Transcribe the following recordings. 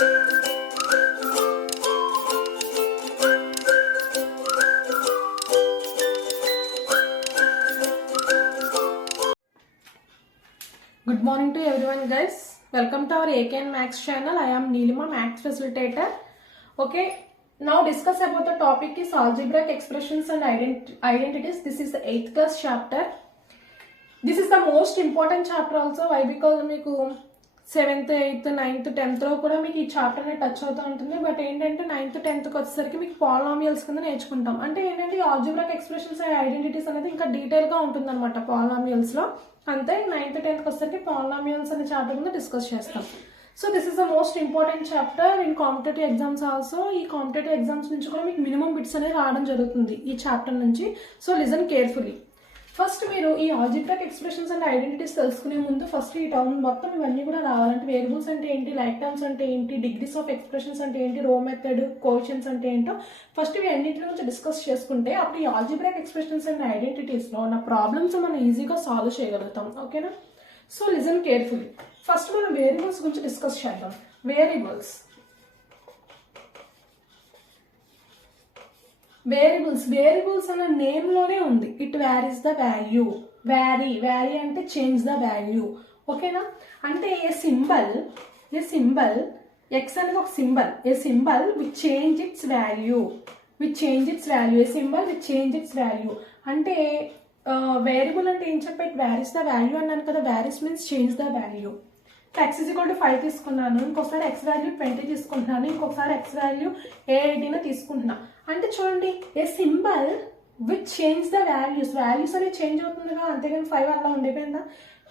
Good morning to everyone, guys. Welcome to our AKN Max channel. I am Neelima, Max facilitator. Okay, now discuss about the topic is algebraic expressions and identities. This is the 8th class chapter. This is the most important chapter also. Why? Because meeku 7th, 8th, 9th, 10th లో కూడా మీకు ఈ chapter ని touch అవుతూ ఉంటుంది. But ఏంటంటే 9th, 10th కి వచ్చేసరికి మీకు పాలినామియల్స్ కింద నేర్చుకుంటాం. అంటే ఏంటంటే ఆల్జిబ్రాయిక్ ఎక్స్ప్రెషన్స్ అండ్ ఐడెంటిటీస్ అనేది ఇంకా డీటెయిల్ గా ఉంటుంది అనమాట పాలినామియల్స్ లో. అంతే 9th, 10th కి వచ్చేసరికి పాలినామియల్స్ అనే చాప్టర్ కింద డిస్కస్ చేస్తాం. So this is the most important chapter in competitive exams also. ఈ కాంపిటేటివ్ ఎగ్జామ్స్ నుంచి కూడా మీకు మినిమం బిట్స్ అనేది రావడం జరుగుతుంది ఈ చాప్టర్ నుంచి. So listen carefully. ఫస్ట్ మీరు ఈ ఆల్జిబ్రాయిక్ ఎక్స్ప్రెషన్స్ అండ్ ఐడెంటిటీస్ తెలుసుకునే ముందు ఫస్ట్ ఈ టర్మ్ మొత్తం ఇవన్నీ కూడా రావాలంటే వేరియబుల్స్ అంటే ఏంటి, లైక్ టర్మ్స్ అంటే ఏంటి, డిగ్రీస్ ఆఫ్ ఎక్స్ప్రెషన్స్ అంటే ఏంటి, రో మెథడ్, కోఎఫిషియెంట్స్ అంటే ఏంటో ఫస్ట్ ఇవి అన్నింటి గురించి డిస్కస్ చేసుకుంటే అప్పుడు ఈ ఆల్జిబ్రాయిక్ ఎక్స్ప్రెషన్స్ అండ్ ఐడెంటిటీస్లో ఉన్న ప్రాబ్లమ్స్ మనం ఈజీగా సాల్వ్ చేయగలుగుతాం. ఓకేనా? So listen carefully. ఫస్ట్ మనం వేరియబుల్స్ గురించి డిస్కస్ చేద్దాం. వేరియబుల్స్ అన్న నేమ్ లోనే ఉంది. It varies the value. Vary అంటే చేంజ్ ద వాల్యూ. ఓకేనా? అంటే ఏ సింబల్ ఎక్స్ అనేది ఒక symbol. A symbol which change its value. A symbol which change its value అంటే వేరియబుల్ అంటే ఏం చెప్పే వ్యారీస్ ద వాల్యూ అన్నాను కదా. Varies means change the value. x = 5 తీసుకున్నాను, ఇంకొకసారి x వాల్యూ 20 తీసుకుంటున్నాను, ఇంకొకసారి x వాల్యూ 18 తీసుకుంటున్నా. అంటే చూడండి, a symbol which change the values అనేది చేంజ్ అవుతుందిగా, అంతేగాని 5 అలా ఉండిపోయిందా?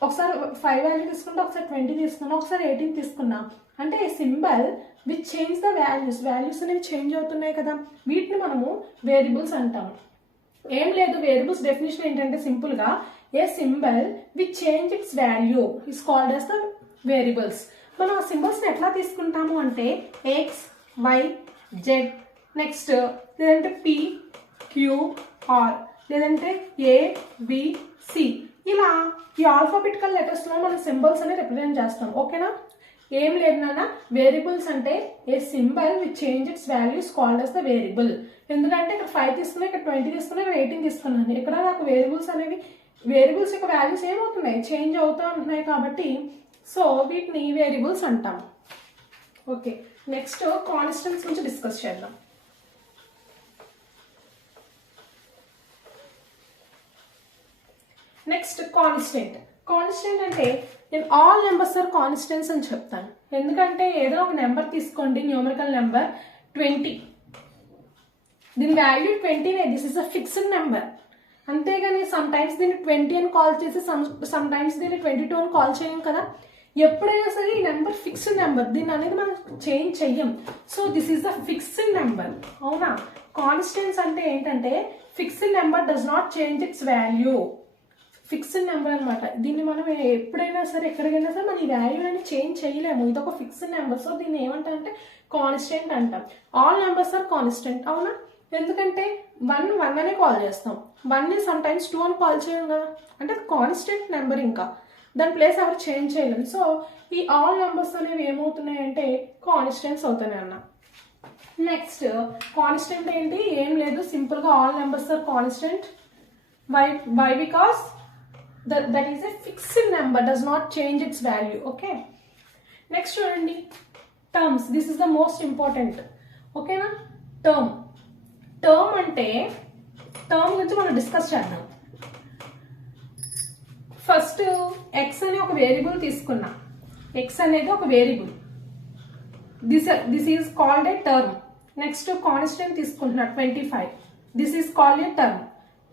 ఒకసారి 5 వాల్యూ తీసుకుంటే ఒకసారి 20 తీసుకున్నా, ఒకసారి 18 తీసుకున్నా. అంటే a symbol which change the values అనేవి చేంజ్ అవుతున్నాయి కదా, వీటిని మనము వేరియబుల్స్ అంటాము. ఏం లేదు, వేరియబుల్స్ డెఫినేషన్ ఏంటంటే సింపుల్ గా a symbol which change its value is called as the variables. మనం ఆ సింబల్స్ ని ఎట్లా తీసుకుంటాము అంటే ఎక్స్, వై, జెడ్, నెక్స్ట్ లేదంటే పి, క్యూ, ఆర్, లేదంటే ఏ, బి, సి, ఇలా ఈ ఆల్ఫాబెటికల్ లెటర్స్ లో మన సింబల్స్ అని రిప్రజెంట్ చేస్తాం. ఓకేనా? ఏం లేదు నాన్న, వేరియబుల్స్ అంటే a symbol which change its values called as the variable. ఎందుకంటే ఇక్కడ 5 తీసుకున్నా, ఇక్కడ 20 తీసుకున్నా, ఇక్కడ 18 తీసుకున్నాను. ఇక్కడ నాకు వేరియబుల్స్ యొక్క వాల్యూస్ ఏమవుతున్నాయి, చేంజ్ అవుతూ ఉంటున్నాయి కాబట్టి సో వీటిని వేరియబుల్స్ అంటాం. ఓకే, నెక్స్ట్ కాన్స్టెంట్స్ గురించి డిస్కస్ చేద్దాం. నెక్స్ట్ కాన్స్టెంట్ అంటే నేను ఆల్ నెంబర్స్ ఆర్ కాన్స్టెంట్స్ అని చెప్తాను. ఎందుకంటే ఏదో ఒక నెంబర్ తీసుకోండి, న్యూమరికల్ నెంబర్ 20, దీని value 20, this is a fixed number. అంతేగాని సమ్ టైమ్స్ దీన్ని 20 అని కాల్ చేసి సమ్ టైమ్స్ దీన్ని 22 అని కాల్ చేయం కదా. ఎప్పుడైనా సరే ఈ నెంబర్ ఫిక్స్డ్ నెంబర్, దీన్ని అనేది మనం చేంజ్ చెయ్యం. So this is the fixed number. అవునా? కాన్స్టెంట్స్ అంటే ఏంటంటే fixed number does not change its value. Fixed number అనమాట. దీన్ని మనం ఎప్పుడైనా సరే ఎక్కడికైనా సరే మన ఈ వాల్యూ అనేది చేంజ్ చేయలేము. ఇది ఒక ఫిక్స్డ్ నెంబర్. సో దీన్ని ఏమంటారంటే కాన్స్టెంట్ అంటాం. All numbers are constant. అవునా? ఎందుకంటే 1 అనే కాల్ చేస్తాం, 1 సమ్ టైమ్స్ 2 అని కాల్ చేయం కదా. అంటే కాన్స్టెంట్ నెంబర్, ఇంకా దాని ప్లేస్ ఎవరు చేంజ్ చేయలేము. సో ఈ ఆల్ నెంబర్స్ అనేవి ఏమవుతున్నాయి అంటే కాన్స్టెంట్స్ అవుతున్నాయి అన్న. నెక్స్ట్ కాన్స్టెంట్ ఏంటి, ఏం లేదు, సింపుల్ గా all numbers are constant. Why because that is a fixed number, does not change its value. Okay, next చూడండి terms. This is the most important. ఓకేనా? టర్మ్ అంటే టర్మ్ గురించి మనం డిస్కస్ చేద్దాం. ఫస్ట్ ఎక్స్ అనే ఒక వేరియబుల్ తీసుకున్నా. ఎక్స్ అనేది ఒక variable, this is called a term. Next constant తీసుకుంటున్నా 25, this is called a term.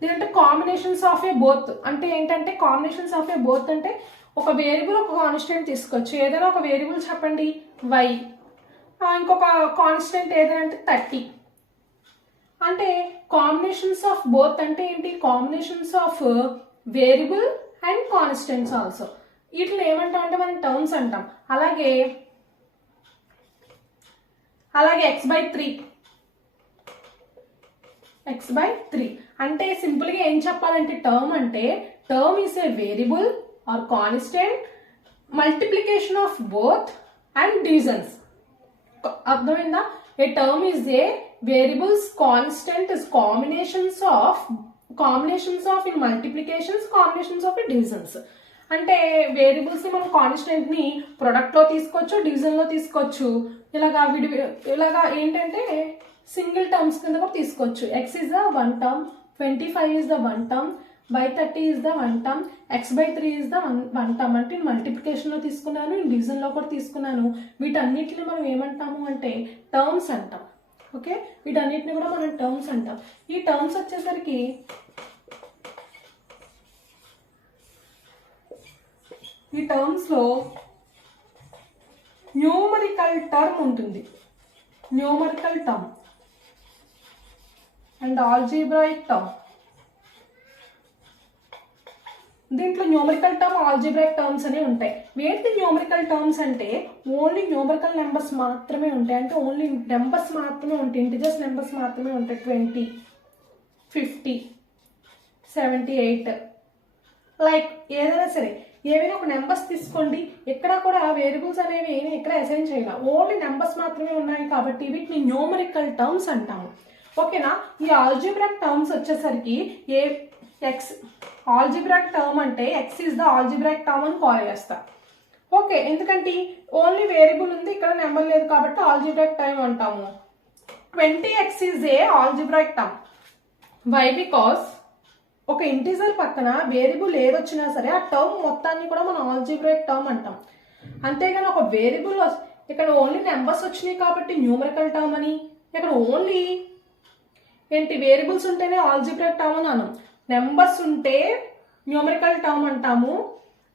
దీంట్లో కాంబినేషన్స్ ఆఫ్ ఏ బోత్ అంటే ఏంటంటే కాంబినేషన్స్ ఆఫ్ ఏ బోత్ అంటే ఒక వేరియబుల్ ఒక కాన్స్టెంట్ తీసుకోవచ్చు. ఏదైనా ఒక వేరియబుల్ చెప్పండి, వై, ఇంకొక కాన్స్టెంట్ ఏదైనా అంటే 30. అంటే కాంబినేషన్స్ ఆఫ్ బోత్ అంటే ఏంటి, combinations of variable and constants also. వీటిని ఏమంటాం అంటే మనం టర్మ్స్ అంటాం. అలాగే x/3 అంటే సింపుల్ గా ఏం చెప్పాలంటే term is a variable or constant, multiplication of both and divisions. అర్థమైందా? A term is a variables constant is combinations of in multiplications, combinations of in divisions. అంటే వేరియబుల్స్ ని మనం కాన్స్టెంట్ ని ప్రొడక్ట్ లో తీసుకోవచ్చు, డివిజన్ లో తీసుకోవచ్చు, ఇలాగా ఏంటంటే సింగిల్ టర్మ్స్ కింద కూడా తీసుకోవచ్చు. x is the one term, 25 is the one term, y30 is the one term, x/3 is the one term. అంటే మల్టిప్లికేషన్ లో తీసుకున్నాను, డివిజన్ లో కూడా తీసుకున్నాను. వీటన్నిటిని మనం ఏమంటాము అంటే టర్మ్స్ అంటాం. ఓకే, వీటన్నిటిని కూడా మనం టర్మ్స్ అంటాం. ఈ టర్మ్స్ వచ్చేసరికి ఈ టర్మ్స్ లో న్యూమరికల్ టర్మ్ ఉంటుంది, numerical term and algebraic term. దీంట్లో న్యూమరికల్ టర్మ్, ఆల్జీబ్రాయిక్ టర్మ్స్ అనేవి ఉంటాయి. ఏంటి న్యూమరికల్ టర్మ్స్ అంటే ఓన్లీ న్యూమరికల్ నెంబర్స్ మాత్రమే ఉంటాయి. అంటే ఓన్లీ నెంబర్స్ మాత్రమే ఉంటాయి, ఇంటిజర్స్ నెంబర్స్ మాత్రమే ఉంటాయి. 20, 50, 78 లైక్ ఏదైనా సరే ఏవైనా ఒక నెంబర్స్ తీసుకోండి. ఎక్కడ కూడా వేరియబుల్స్ అనేవి ఇక్కడ అసైన్ చేయాలి, ఓన్లీ నెంబర్స్ మాత్రమే ఉన్నాయి కాబట్టి వీటిని న్యూమరికల్ టర్మ్స్ అంటాము. ఓకేనా? ఈ ఆల్జీబ్రాయిక్ టర్మ్స్ వచ్చేసరికి ఆల్జీబ్రాయిక్ టర్మ్ అంటే X is the algebraic term అని కాల్ చేస్తా. ఓకే, ఎందుకంటే ఓన్లీ వేరియబుల్ ఉంది, ఇక్కడ నెంబర్ లేదు కాబట్టి ఆల్జీబ్రాయిక్ టర్మ్ అంటాము. 20x is a algebraic term. Why? Because ఒక ఇంటిజర్ పక్కన వేరియబుల్ ఏదొచ్చినా సరే ఆ టర్మ్ మొత్తాన్ని కూడా మనం ఆల్జీబ్రాయిక్ టర్మ్ అంటాం. అంతేగాని ఒక వేరియబుల్ ఇక్కడ ఓన్లీ నెంబర్స్ వచ్చినాయి కాబట్టి న్యూమరికల్ టర్మ్ అని, ఇక్కడ ఓన్లీ వేరియబుల్స్ ఉంటేనే ఆల్జీబ్రాయిక్ టర్మ్ అని అనం. నెంబర్స్ ఉంటే న్యూమరికల్ టర్మ్ అంటాము,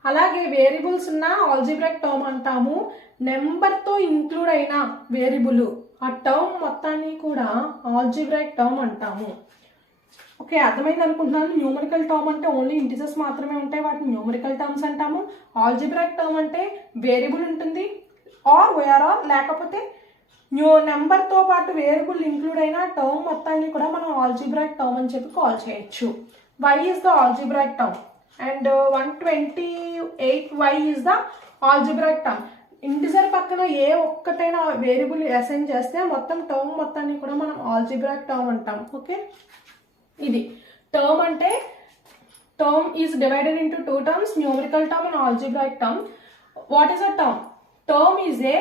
అలాగే వేరియబుల్స్ ఉన్న ఆల్జీబ్రాయిక్ టర్మ్ అంటాము. నెంబర్తో ఇంక్లూడ్ అయిన వేరియబుల్ ఆ టర్మ్ మొత్తాన్ని కూడా ఆల్జీబ్రాయిక్ టర్మ్ అంటాము. ఓకే, అర్థమైంది అనుకుంటున్నాను. న్యూమరికల్ టర్మ్ అంటే ఓన్లీ ఇంటిజర్స్ మాత్రమే ఉంటాయి, వాటిని న్యూమరికల్ టర్మ్స్ అంటాము. ఆల్జీబ్రాయిక్ టర్మ్ అంటే వేరియబుల్ ఉంటుంది లేకపోతే నెంబర్తో పాటు వేరియబుల్ ఇంక్లూడ్ అయిన టర్మ్ మొత్తాన్ని కూడా మనం ఆల్జీబ్రాయిక్ టర్మ్ అని చెప్పి కాల్ చేయొచ్చు. y is the algebraic term and 128y is the algebraic term. Integer పక్కన ఏ ఒక్కటైనా వేరియబుల్ అసైన్ చేస్తే మొత్తం టర్మ్ మొత్తాన్ని కూడా మనం ఆల్జీబ్రాయిక్ టర్మ్ అంటాం. ఓకే, ఇది టర్మ్ అంటే term is divided into 2 terms, numerical term and algebraic term. What is a term? Term is a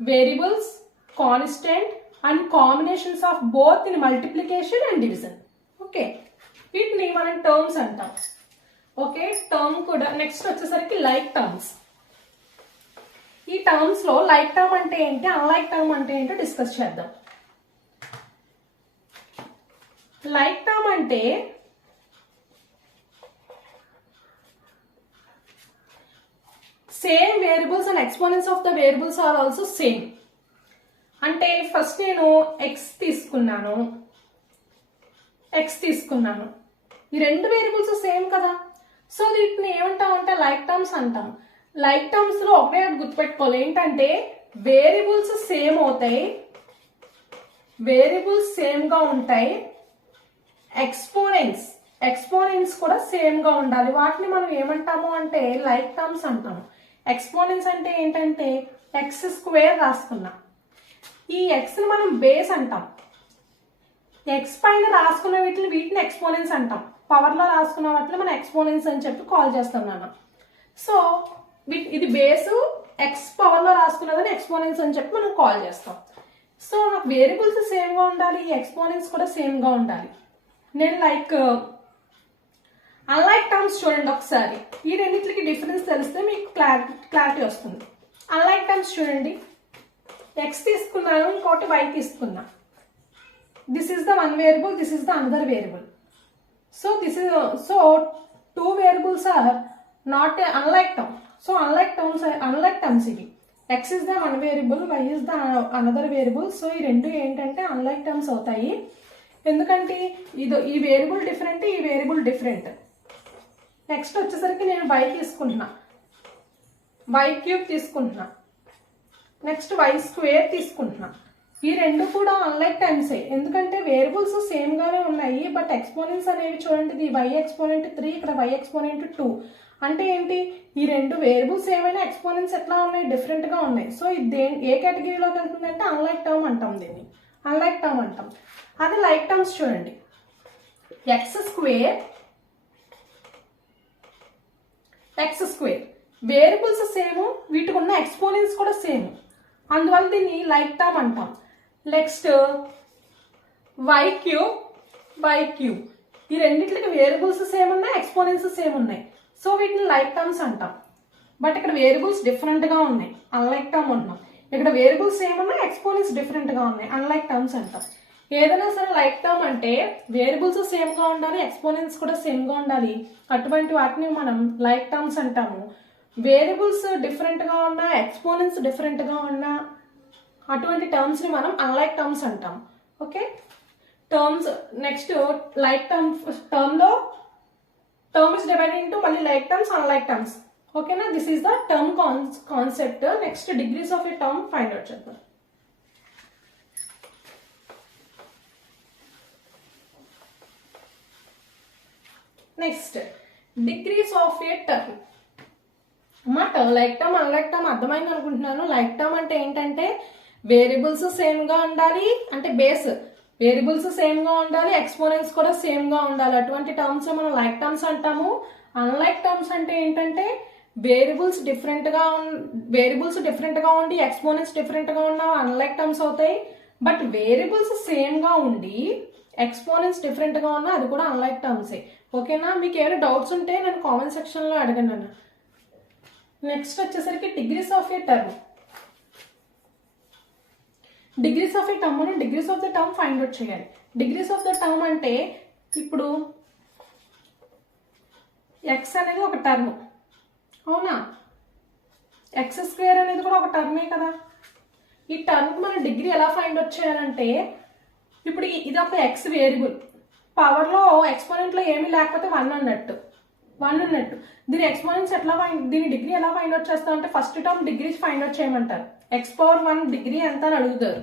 variables, constant and combinations of both in multiplication and division. Okay, వీటిని మనం terms అంటాం. Okay, term కూడా. Next వచ్చేసరికి like terms. ఈ terms లో like term అంటే ఏంటి, unlike term అంటే ఏంటో డిస్కస్ చేద్దాం. లైక్ టర్మ్ అంటే same variables and exponents of the variables are also same. అంటే ఫస్ట్ నేను ఎక్స్ తీసుకున్నాను, ఈ రెండు వేరియబుల్స్ సేమ్ కదా. సో వీటిని ఏమంటాం అంటే లైక్ టర్మ్స్ అంటాం. లైక్ టర్మ్స్ లో ఒకటే గుర్తుపెట్టుకోవాలి, ఏంటంటే వేరియబుల్స్ సేమ్ అవుతాయి, వేరియబుల్స్ సేమ్ గా ఉంటాయి, ఎక్స్పోనెంట్స్ కూడా సేమ్ గా ఉండాలి. వాటిని మనం ఏమంటాము అంటే లైక్ టర్మ్స్ అంటాము. ఎక్స్పోనెంట్స్ అంటే ఏంటంటే x² రాసుకున్నా, ఈ x ని మనం బేస్ అంటాం. ఎక్స్ పైన రాసుకున్న వీటిని ఎక్స్పోనెంట్స్ అంటాం. పవర్ లో రాసుకున్న వాటిని మనం ఎక్స్పోనెంట్స్ అని చెప్పి కాల్ చేస్తున్నాను. సో ఇది బేస్, ఎక్స్ పవర్ లో రాసుకున్నదని ఎక్స్పోనెంట్స్ అని చెప్పి మనం కాల్ చేస్తాం. సో నాకు వేరియబుల్స్ సేమ్ గా ఉండాలి, ఎక్స్పోనెంట్స్ కూడా సేమ్ గా ఉండాలి. నేను అన్లైక్ టర్మ్స్ చూడండి ఒకసారి, ఈ రెండింటికి డిఫరెన్స్ తెలిస్తే మీకు క్లారిటీ వస్తుంది. అన్లైక్ టర్మ్స్ చూడండి, ఎక్స్ తీసుకున్నాను, ఇంకోటి వై తీసుకున్నా. This is the one variable, this is the another variable. So two variables are not unlike term. So unlike terms ఇవి. X is the one variable, y is the another variable. So ఈ రెండు ఏంటంటే unlike terms అవుతాయి. ఎందుకంటే ఈ variable different, ఈ variable different. Next వచ్చేసరికి నేను y క్యూబ్ తీసుకుంటున్నా, నెక్స్ట్ y² తీసుకుంటున్నా. ఈ రెండు కూడా అన్లైక్ టర్మ్సే, ఎందుకంటే వేరియబుల్స్ సేమ్ గానే ఉన్నాయి, బట్ ఎక్స్పోనెంట్స్ అనేవి చూడండి, ఇది y ఎక్స్పోనెంట్ 3, ఇక్కడ y ఎక్స్పోనెంట్ 2. అంటే ఏంటి, ఈ రెండు వేరియబుల్స్ ఏమైనా ఎక్స్పోనెంట్స్ ఎట్లా ఉన్నాయి, డిఫరెంట్గా ఉన్నాయి. సో ఇది ఏ కేటగిరీలోకి వెళ్తుందంటే అన్లైక్ టర్మ్ అంటాం దీన్ని, అన్లైక్ టర్మ్ అంటాం. అదే లైక్ టర్మ్స్ చూడండి, ఎక్స్ స్క్వేర్ వేరియబుల్స్ సేమ్, వీటికి ఉన్న ఎక్స్పోనెంట్స్ కూడా సేమ్, అందువల్ల దీన్ని లైక్ టర్మ్ అంటాం. నెక్స్ట్ వై క్యూబ్ ఈ రెండింటికి వేరియబుల్స్ సేమ్ ఉన్నాయి, ఎక్స్పోనెంట్స్ సేమ్ ఉన్నాయి. సో వీటిని లైక్ టర్మ్స్ అంటాం. బట్ ఇక్కడ వేరియబుల్స్ డిఫరెంట్గా ఉన్నాయి, అన్లైక్ టర్మ్ అంటాం. ఇక్కడ వేరియబుల్స్ సేమ్ ఉన్నాయి, ఎక్స్పోనెంట్స్ డిఫరెంట్గా ఉన్నాయి, అన్లైక్ టర్మ్స్ అంటాం. ఏదైనా సరే లైక్ టర్మ్ అంటే వేరియబుల్స్ సేమ్గా ఉండాలి, ఎక్స్పోనెంట్స్ కూడా సేమ్గా ఉండాలి. అటువంటి వాటిని మనం లైక్ టర్మ్స్ అంటాము. వేరియబుల్స్ డిఫరెంట్గా ఉన్నా, ఎక్స్పోనెంట్స్ డిఫరెంట్గా ఉన్నా అటువంటి టర్మ్స్ని మనం అన్లైక్ టర్మ్స్ అంటాం. ఓకే, టర్మ్స్ నెక్స్ట్ లైక్ టర్మ్లో టర్మ్ ఇస్ డివైడెడ్ ఇంటూ మళ్ళీ లైక్ టర్మ్స్, అన్లైక్ టర్మ్స్. ఓకేనా, this is the term concept. Next degrees of a term find out చేద్దాం. Next degrees of a term. Like term unlike term అర్థమైంది అనుకుంటున్నాను. Like term అంటే ఏంటంటే variables సేమ్గా ఉండాలి, అంటే base variables సేమ్గా ఉండాలి, ఎక్స్పోనెంట్స్ కూడా సేమ్గా ఉండాలి. అటువంటి టర్మ్స్ మనం లైక్ టర్మ్స్ అంటాము. అన్లైక్ టర్మ్స్ అంటే ఏంటంటే వేరియబుల్స్ డిఫరెంట్గా ఉండి ఎక్స్పోనెంట్స్ డిఫరెంట్గా ఉన్న అన్లైక్ టర్మ్స్ అవుతాయి. బట్ వేరియబుల్స్ సేమ్గా ఉండి ఎక్స్పోనెంట్స్ డిఫరెంట్గా ఉన్నా అది కూడా అన్లైక్ టర్మ్సే. ఓకేనా, మీకు ఏమైనా డౌట్స్ ఉంటే నేను కామెంట్ సెక్షన్లో అడగండి అన్న. నెక్స్ట్ వచ్చేసరికి degrees of a term. Degrees of a term మనం degrees of the term find out చేయాలి. డిగ్రీస్ ఆఫ్ ద టర్మ్ అంటే ఇప్పుడు ఎక్స్ అనేది ఒక టర్మ్, అవునా, ఎక్స్ స్క్వేర్ అనేది కూడా ఒక టర్మే కదా. ఈ టర్మ్కి మనం డిగ్రీ ఎలా ఫైండ్ అవుట్ చేయాలంటే ఇప్పుడు ఇది ఒక ఎక్స్ వేరియబుల్, పవర్లో ఎక్స్పోనెంట్లో ఏమీ లేకపోతే 1 అన్నట్టు. దీని ఎక్స్పోనెంట్స్ దీని డిగ్రీ ఎలా ఫైండ్ అవుట్ చేస్తామంటే first term degree find out చేయమంటారు. x⁴1 డిగ్రీ ఎంత అని అడుగుతారు.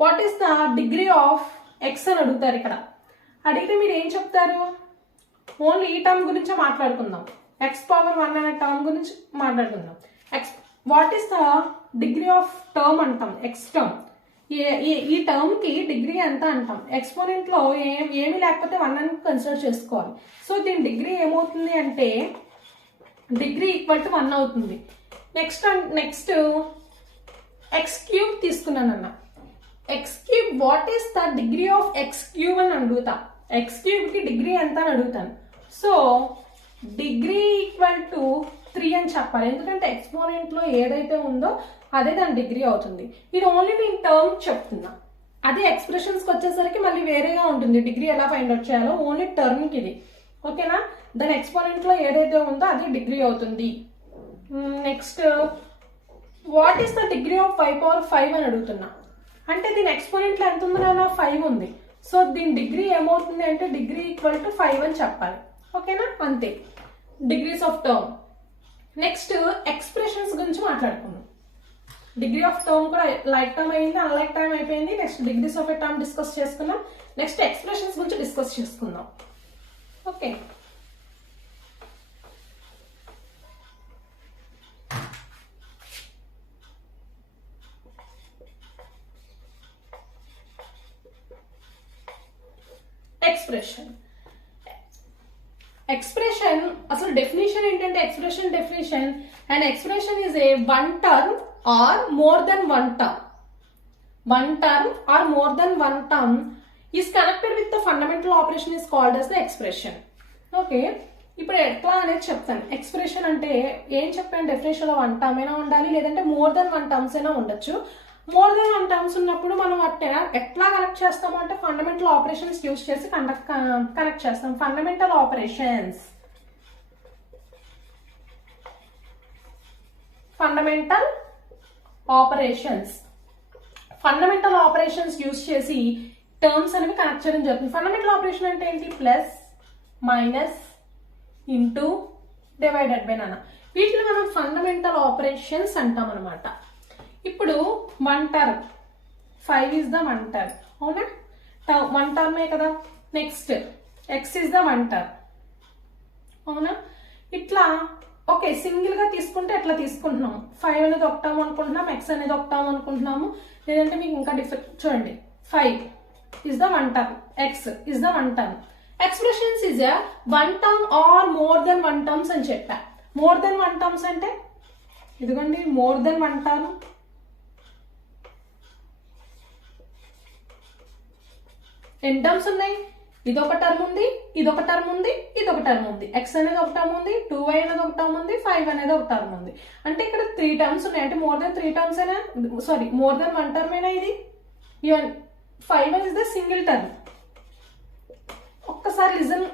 What is the degree of X అని అడుగుతారు. ఇక్కడ అడిగితే మీరు ఏం చెప్తారు, ఓన్లీ ఈ టర్మ్ గురించే మాట్లాడుకుందాం, x⁴1 అనే టర్మ్ గురించి మాట్లాడుకుందాం. What is the degree of term అంటాం, ఎక్స్ టర్మ్. ఈ టర్మ్ కి డిగ్రీ ఎంత అంటాం. ఎక్స్పోనెంట్ లో ఏమీ లేకపోతే 1 అని కన్సిడర్ చేసుకోవాలి. సో దీని డిగ్రీ ఏమవుతుంది అంటే డిగ్రీ ఈక్వల్ టు 1 అవుతుంది. నెక్స్ట్ ఎక్స్ క్యూబ్ తీసుకున్నానన్న. X cube what is the degree of X cube అని అడుగుతా. ఎక్స్ క్యూబ్ కి డిగ్రీ ఎంత అని అడుగుతాను. సో డిగ్రీ ఈక్వల్ టు 3 అని చెప్పాలి, ఎందుకంటే ఎక్స్పోనెంట్ లో ఏదైతే ఉందో అదే దాని డిగ్రీ అవుతుంది. ఇది ఓన్లీ నేను టర్మ్ చెప్తున్నా. అదే ఎక్స్ప్రెషన్స్కి వచ్చేసరికి మళ్ళీ వేరేగా ఉంటుంది డిగ్రీ ఎలా ఫైండ్ అవుట్ చేయాలో. ఓన్లీ టర్మ్కి ఇది, ఓకేనా. దాని ఎక్స్పోనెంట్లో ఏదైతే ఉందో అదే డిగ్రీ అవుతుంది. Next what is the degree of 5⁵5 అని అడుగుతున్నా. అంటే దీని ఎక్స్పోనెంట్లో ఎంత ఉంది నాన్న, 5 ఉంది. సో దీని డిగ్రీ ఏమవుతుంది అంటే డిగ్రీ ఈక్వల్ టు 5 అని చెప్పాలి. ఓకేనా, అంతే degrees of term. Next expressions గురించి మాట్లాడుకుందాం. డిగ్రీ ఆఫ్ టర్మ్ కూడా లైక్ టర్మ్ అయింది, అన్లైక్ టర్మ్ అయిపోయింది. Next degrees of a term discuss చేసుకున్నాం. నెక్స్ట్ ఎక్స్ప్రెషన్స్ గురించి డిస్కస్ చేసుకుందాం. ఓకే, ఎక్స్ప్రెషన్ అసలు డెఫినేషన్ ఏంటంటే expression definition and expression is a one term are more than one term. One term are more than one term is connected with the fundamental operation is called as the expression. Okay, ఇప్పుడు ఎట్లా అనేది చెప్తాను. Expression అంటే ఏం చెప్పాను, definition లో 1 term అయినా ఉండాలి, లేదంటే మోర్ దెన్ 1 టర్మ్స్ అయినా ఉండొచ్చు. మోర్ దెన్ 1 టర్మ్స్ ఉన్నప్పుడు మనం ఎట్లా కనెక్ట్ చేస్తాము అంటే ఫండమెంటల్ ఆపరేషన్స్ యూజ్ చేసి కనెక్ట్ చేస్తాం. Fundamental operations fundamental operations use చేసి టర్మ్స్ అనేవి కనెక్ట్ చేయడం జరుగుతుంది. ఫండమెంటల్ ఆపరేషన్ అంటే ఏంటి, plus minus into divided by నాన్న. వీటిని మనం ఫండమెంటల్ ఆపరేషన్స్ అంటాం అనమాట. ఇప్పుడు 1 టర్మ్ 5 ఈజ్ ద 1 టర్మ్, అవునా, 1 టర్మే కదా. Next X is the 1 term, అవునా. ఇట్లా ఓకే, సింగిల్ గా తీసుకుంటే ఎట్లా తీసుకుంటున్నాము, 5 అనేది ఒక టర్మ్ అనుకుంటున్నాం, x అనేది ఒక టర్మ్ అనుకుంటున్నాము. లేదంటే మీకు ఇంకా డిఫరెంట్ చూడండి, 5 is the one term, x is the one term. Expressions is a one term or more than one terms అని చెప్పా. మోర్ దెన్ వన్ టర్మ్స్ అంటే ఇదిగోండి, మోర్ దెన్ వన్ టర్మ్, ఎన్ని టర్మ్స్ ఉన్నాయి, ఇదొక టర్మ్ ఉంది, ఇదొక టర్మ్ ఉంది, ఇదొక టర్మ్ ఉంది, x అనేది ఒక టర్మ్ ఉంది, 2y అనేది ఒక టర్మ్ ఉంది, 5 అనేది ఒక టర్మ్ ఉంది. అంటే ఇక్కడ 3 టర్మ్స్ ఉన్నాయి. అంటే మోర్ దెన్ 3 టర్మ్స్ అయినా, sorry more than one term అయినా ఇది. 5 ఇస్ ద సింగిల్ టర్మ్. ఒక్కసారి లిజన్,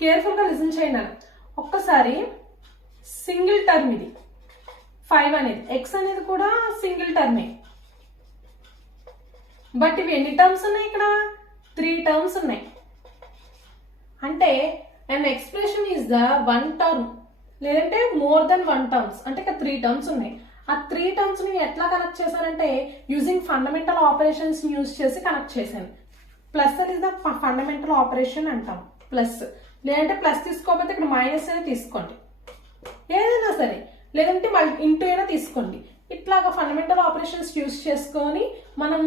కేర్ఫుల్ గా లిజన్ చేయండి. ఒక్కసారి సింగిల్ టర్మ్ ఇది 5 అనేది, x అనేది కూడా సింగిల్ టర్మే. బట్ ఇవి ఎన్ని టర్మ్స్ ఉన్నాయి, ఇక్కడ 3 టర్మ్స్ ఉన్నాయి. అంటే an expression is the one term, లేదంటే మోర్ దెన్ వన్ టర్మ్స్. అంటే ఇక్కడ 3 టర్మ్స్ ఉన్నాయి. ఆ 3 టర్మ్స్ ని ఎట్లా కనెక్ట్ చేశానంటే యూజింగ్ ఫండమెంటల్ ఆపరేషన్స్ యూజ్ చేసి కనెక్ట్ చేశాను. ప్లస్ అనేది ద ఫండమెంటల్ ఆపరేషన్ అంటాం, ప్లస్. లేదంటే ప్లస్ తీసుకోకపోతే ఇక్కడ మైనస్ అనేది తీసుకోండి, ఏదైనా సరే. లేదంటే ఇంటూ అయినా తీసుకోండి. ఇట్లాగా ఫండమెంటల్ ఆపరేషన్స్ యూజ్ చేసుకొని మనం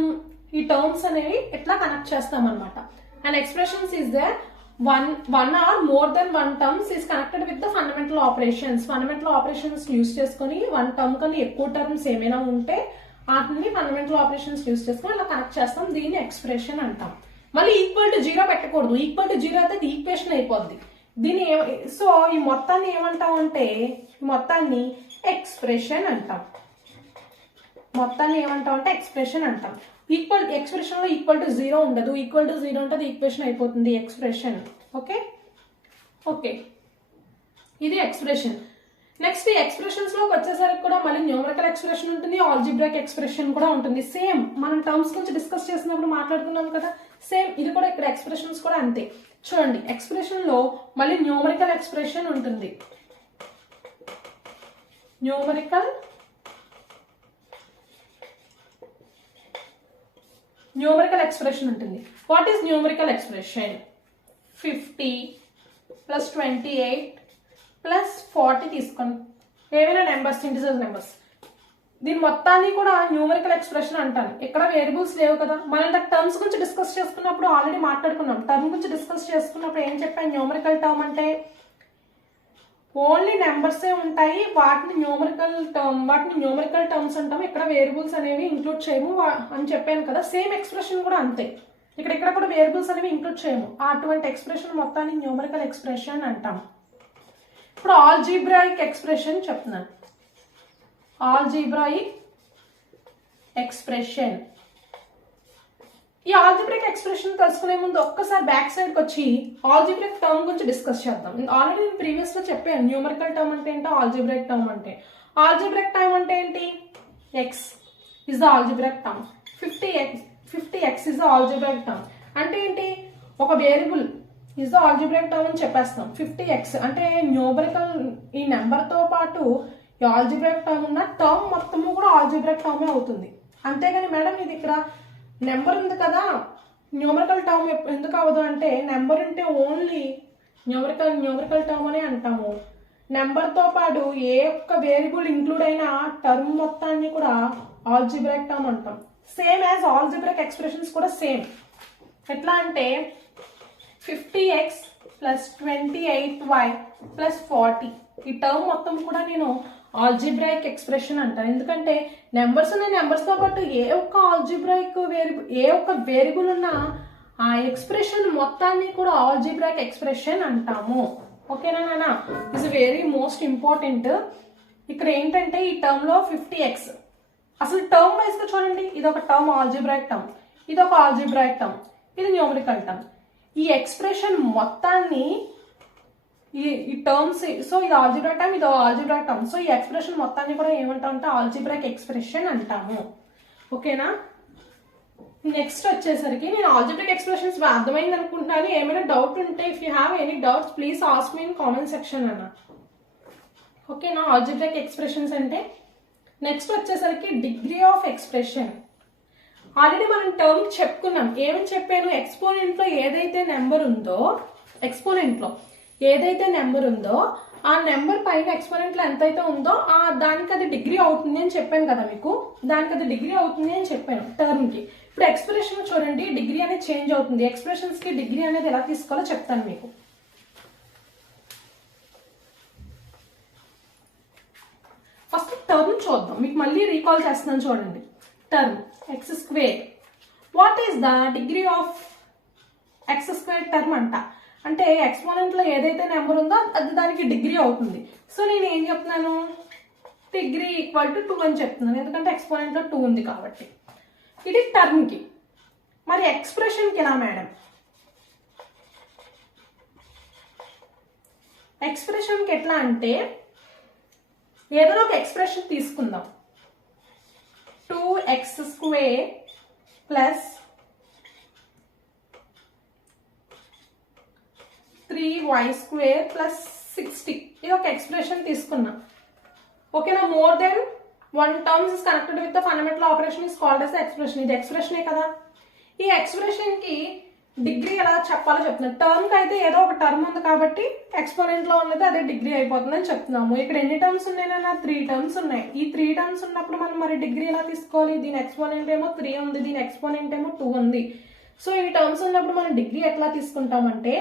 ఈ టర్మ్స్ అనేవి ఎట్లా కనెక్ట్ చేస్తాం అనమాట. And expressions is the one or more than one terms is connected with the fundamental operations. Fundamental operations use చేసుకొని వన్ టర్మ్ కన్నా ఎక్కువ టర్మ్స్ ఏమైనా ఉంటే వాటిని ఫండమెంటల్ ఆపరేషన్స్ యూజ్ చేసుకొని అలా కనెక్ట్ చేస్తాం. దీన్ని ఎక్స్ప్రెషన్ అంటాం. మళ్ళీ ఈక్వల్ టు 0 పెట్టకూడదు. ఈక్వల్ టు 0 అయితే ఈక్వేషన్ అయిపోద్ది. దీన్ని సో ఈ మొత్తాన్ని ఏమంటాం అంటే, మొత్తాన్ని ఎక్స్ప్రెషన్ అంటాం. మొత్తాన్ని ఏమంటాం అంటే ఎక్స్ప్రెషన్ అంటాం. ఈక్వల్ ఎక్స్ప్రెషన్ లో ఈక్వల్ టు 0 ఉండదు. ఈక్వల్ టు 0 ఉంటుంది, ఈక్వేషన్ అయిపోతుంది ఎక్స్ప్రెషన్. ఓకే ఓకే, ఇది ఎక్స్ప్రెషన్. నెక్స్ట్ ఈ ఎక్స్ప్రెషన్స్ లోకి వచ్చేసరికి కూడా మళ్ళీ న్యూమరికల్ ఎక్స్ప్రెషన్ ఉంటుంది, ఆల్జిబ్రాయిక్ ఎక్స్ప్రెషన్ కూడా ఉంటుంది. సేమ్ మనం టర్మ్స్ గురించి డిస్కస్ చేసినప్పుడు మాట్లాడుకున్నాం కదా, సేమ్ ఇది కూడా ఇక్కడ ఎక్స్ప్రెషన్స్ కూడా అంతే. చూడండి, ఎక్స్ప్రెషన్ లో మళ్ళీ న్యూమరికల్ ఎక్స్ప్రెషన్ ఉంటుంది. న్యూమరికల్ ఎక్స్ప్రెషన్ ఉంటుంది. What is numerical expression? 50 plus 28 plus 40 తీసుకోండి, ఏవైనా నెంబర్స్, ఇంటిజర్ నెంబర్స్. దీని మొత్తాన్ని కూడా న్యూమరికల్ ఎక్స్ప్రెషన్ అంటాను. ఇక్కడ వేరియబుల్స్ లేవు కదా. మనం టర్మ్స్ గురించి డిస్కస్ చేసుకున్నప్పుడు ఆల్రెడీ మాట్లాడుకున్నాం. టర్మ్ గురించి డిస్కస్ చేసుకున్నప్పుడు ఏం చెప్పాను, న్యూమరికల్ టర్మ్ అంటే ఓన్లీ నెంబర్సే ఉంటాయి, వాటిని న్యూమరికల్ టర్మ్స్ అంటాము. ఇక్కడ వేరియబుల్స్ అనేవి ఇంక్లూడ్ చేయము అని చెప్పాను కదా. సేమ్ ఎక్స్ప్రెషన్ కూడా అంతే. ఇక్కడ కూడా వేరియబుల్స్ అనేవి ఇంక్లూడ్ చేయము. అటువంటి ఎక్స్ప్రెషన్ మొత్తాన్ని న్యూమరికల్ ఎక్స్ప్రెషన్ అంటాం. ఇప్పుడు ఆల్జీబ్రాయిక్ ఎక్స్ప్రెషన్ చెప్తున్నాను. Algebraic expression. ఈ ఆల్జీబ్రాయిక్ ఎక్స్ప్రెషన్ తెలుసుకునే ముందు ఒక్కసారి బ్యాక్ సైడ్కి వచ్చి ఆల్జీబ్రాయిక్ టర్మ్ గురించి డిస్కస్ చేద్దాం. ఆల్రెడీ నేను ప్రీవియస్ లో చెప్పాను న్యూమరికల్ టర్మ్ అంటే ఏంటో, ఆల్జీబ్రాయిక్ టర్మ్ అంటే. ఆల్జీబ్రాయిక్ టర్మ్ అంటే ఏంటి? X is the algebraic term. 50x is the algebraic term. అంటే ఏంటి? ఒక variable is the algebraic term అని చెప్పేస్తాం. 50x అంటే న్యూమరికల్, ఈ నెంబర్ తో పాటు ఈ ఆల్జీబ్రాయిక్ టర్మ్ ఉన్న టర్మ్ మొత్తము కూడా ఆల్జీబ్రాయిక్ టర్మే అవుతుంది. అంతేగాని మేడం ఇది ఇక్కడ నెంబర్ ఉంది కదా, న్యూమరికల్ టర్మ్ ఎందుకు అవ్వదు అంటే, నెంబర్ ఉంటే ఓన్లీ న్యూమరికల్ టర్మ్ అనే అంటాము. నెంబర్ తో పాటు ఏ ఒక్క వేరియబుల్ ఇంక్లూడ్ అయిన టర్మ్ మొత్తాన్ని కూడా ఆల్జీబ్రాయిక్ టర్మ్ అంటాం. సేమ్ యాజ్ ఆల్జీబ్రాయిక్ ఎక్స్ప్రెషన్స్ కూడా సేమ్. ఎట్లా అంటే 50x ప్లస్ 28y ప్లస్ 40 ఈ టర్మ్ మొత్తం కూడా నేను ఆల్జీబ్రాయిక్ ఎక్స్ప్రెషన్ అంటాను. ఎందుకంటే నెంబర్స్ ఉన్న నెంబర్స్ తో పాటు ఏ ఒక్క ఆల్జీబ్రాయిక్ వేరియబుల్ ఉన్న ఆ ఎక్స్ప్రెషన్ మొత్తాన్ని కూడా ఆల్జీబ్రాయిక్ ఎక్స్ప్రెషన్ అంటాము. ఓకేనా నాన్న? Is very most important. ఇక్కడ ఏంటంటే ఈ టర్మ్ లో 50x అసలు టర్మ్ వైజ్ గా చూడండి, ఇది ఒక టర్మ్ ఆల్జీబ్రాయిక్ టర్మ్, ఇది ఒక ఆల్జీబ్రాయిక్ టర్మ్, ఇది న్యూమరికల్ టర్మ్. ఈ ఎక్స్ప్రెషన్ మొత్తాన్ని ఈ టర్మ్స్, సో ఇది ఆల్జీబ్రాయిక్ టర్మ్, ఇది ఆల్జీబ్రాయిక్ టర్మ్. సో ఈ ఎక్స్ప్రెషన్ మొత్తాన్ని కూడా ఏమంటాం అంటే ఆల్జీబ్రాయిక్ ఎక్స్ప్రెషన్ అంటాము. ఓకేనా? నెక్స్ట్ వచ్చేసరికి నేను ఆల్జీబ్రాయిక్ ఎక్స్ప్రెషన్స్ అర్థమైంది అనుకుంటున్నాను. ఏమైనా డౌట్ ఉంటే if you have any doubts please ask me in comment section అన్న. ఓకేనా? ఆల్జీబ్రాయిక్ ఎక్స్ప్రెషన్స్ అంటే. నెక్స్ట్ వచ్చేసరికి డిగ్రీ ఆఫ్ ఎక్స్ప్రెషన్. ఆల్రెడీ మనం టర్మ్ చెప్పుకున్నాం. ఏమని చెప్పాను? ఎక్స్పోనెంట్ లో ఏదైతే నెంబర్ ఉందో ఆ నెంబర్ పైన ఎక్స్పోనెంట్లో ఎంత అయితే ఉందో దానికి అది డిగ్రీ అవుతుంది అని చెప్పాను కదా మీకు, దానికి అది డిగ్రీ అవుతుంది అని చెప్పాను టర్మ్కి. ఇప్పుడు ఎక్స్ప్రెషన్ చూడండి, డిగ్రీ అనేది చేంజ్ అవుతుంది. ఎక్స్ప్రెషన్స్కి డిగ్రీ అనేది ఎలా తీసుకోవాలో చెప్తాను మీకు. ఫస్ట్ టర్మ్ చూద్దాం, మీకు మళ్ళీ రీకాల్ చేస్తున్నాను చూడండి. Term X square, what is the degree of X square term అంటే ఎక్స్పోనెంట్ లో ఏదైతే నెంబర్ ఉందో అది దానికి డిగ్రీ అవుతుంది. సో నేను ఏం చెప్తున్నాను, డిగ్రీ ఈక్వల్ టు 2 అని చెప్తున్నాను, ఎందుకంటే ఎక్స్పోనెంట్ లో 2 ఉంది కాబట్టి. ఇది టర్మ్ కి. మరి ఎక్స్ప్రెషన్ కి ఎలా మేడం? ఎక్స్ప్రెషన్ కి ఎట్లా అంటే ఏదైనా ఒక ఎక్స్ప్రెషన్ తీసుకుందాం. 2x² ప్లస్ 3y² ప్లస్ 60 ఇది ఒక ఎక్స్ప్రెషన్ తీసుకున్నా. ఓకేనా? More than 1 terms is connected with the fundamental operation is called as expression. ఇది ఎక్స్ప్రెషనే కదా. ఈ ఎక్స్ప్రెషన్ కి డిగ్రీ ఎలా చెప్పాలో చెప్తున్నాను. టర్మ్ కి అయితే ఏదో ఒక టర్మ్ ఉంది కాబట్టి ఎక్స్పోనెంట్ లో ఉన్నది అదే డిగ్రీ అయిపోతుంది అని చెప్తున్నాము. ఇక్కడ ఎన్ని టర్మ్స్ ఉన్నాయన్నా? 3 టర్మ్స్ ఉన్నాయి. ఈ 3 టర్మ్స్ ఉన్నప్పుడు మనం మరి డిగ్రీ ఎలా తీసుకోవాలి? దీని ఎక్స్పోనెంట్ ఏమో 3 ఉంది, దీని ఎక్స్పోనెంట్ ఏమో 2 ఉంది. సో ఈ టర్మ్స్ ఉన్నప్పుడు మనం డిగ్రీ ఎట్లా తీసుకుంటామంటే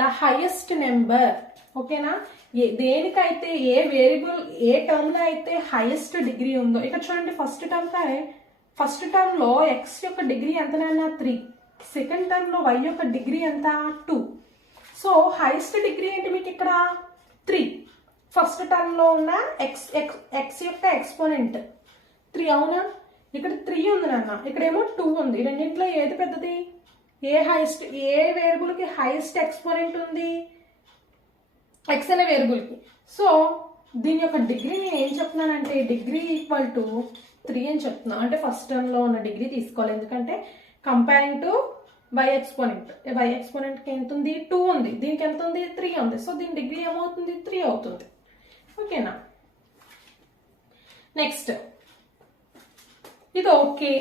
ద హైయెస్ట్ నెంబర్. ఓకేనా? దేనికైతే ఏ వేరియబుల్ ఏ టర్మ్ లో అయితే హైయెస్ట్ డిగ్రీ ఉందో, ఇక్కడ చూడండి ఫస్ట్ టర్మ్ లో ఎక్స్ యొక్క డిగ్రీ ఎంతనైనా 3, సెకండ్ టర్మ్ లో y యొక్క డిగ్రీ ఎంత 2. సో హైయెస్ట్ డిగ్రీ ఏంటి మీకు ఇక్కడ 3. ఫస్ట్ టర్మ్ లో ఉన్న ఎక్స్ యొక్క ఎక్స్పోనెంట్ 3, అవునా? ఇక్కడ 3 ఉంది నాన్న, ఇక్కడేమో 2 ఉంది. రెండింటిలో ఏది పెద్దది? ఏ వేరియబుల్ కి హైయెస్ట్ ఎక్స్పోనెంట్ ఉంది? ఎక్స్ అనే వేరియబుల్ కి. సో దీని యొక్క డిగ్రీ నేను ఏం చెప్తున్నానంటే డిగ్రీ ఈక్వల్ టు 3 అని చెప్తున్నా. అంటే ఫస్ట్ టర్మ్ లో ఉన్న డిగ్రీ తీసుకోవాలి, ఎందుకంటే కంపేరింగ్ టు y ఎక్స్పోనెంట్ కి ఎంత ఉంది? 2 ఉంది, దీనికి ఎంత ఉంది? 3 ఉంది. సో దీని డిగ్రీ ఏమవుతుంది? 3 అవుతుంది. ఓకేనా? నెక్స్ట్ ఇది ఓకే.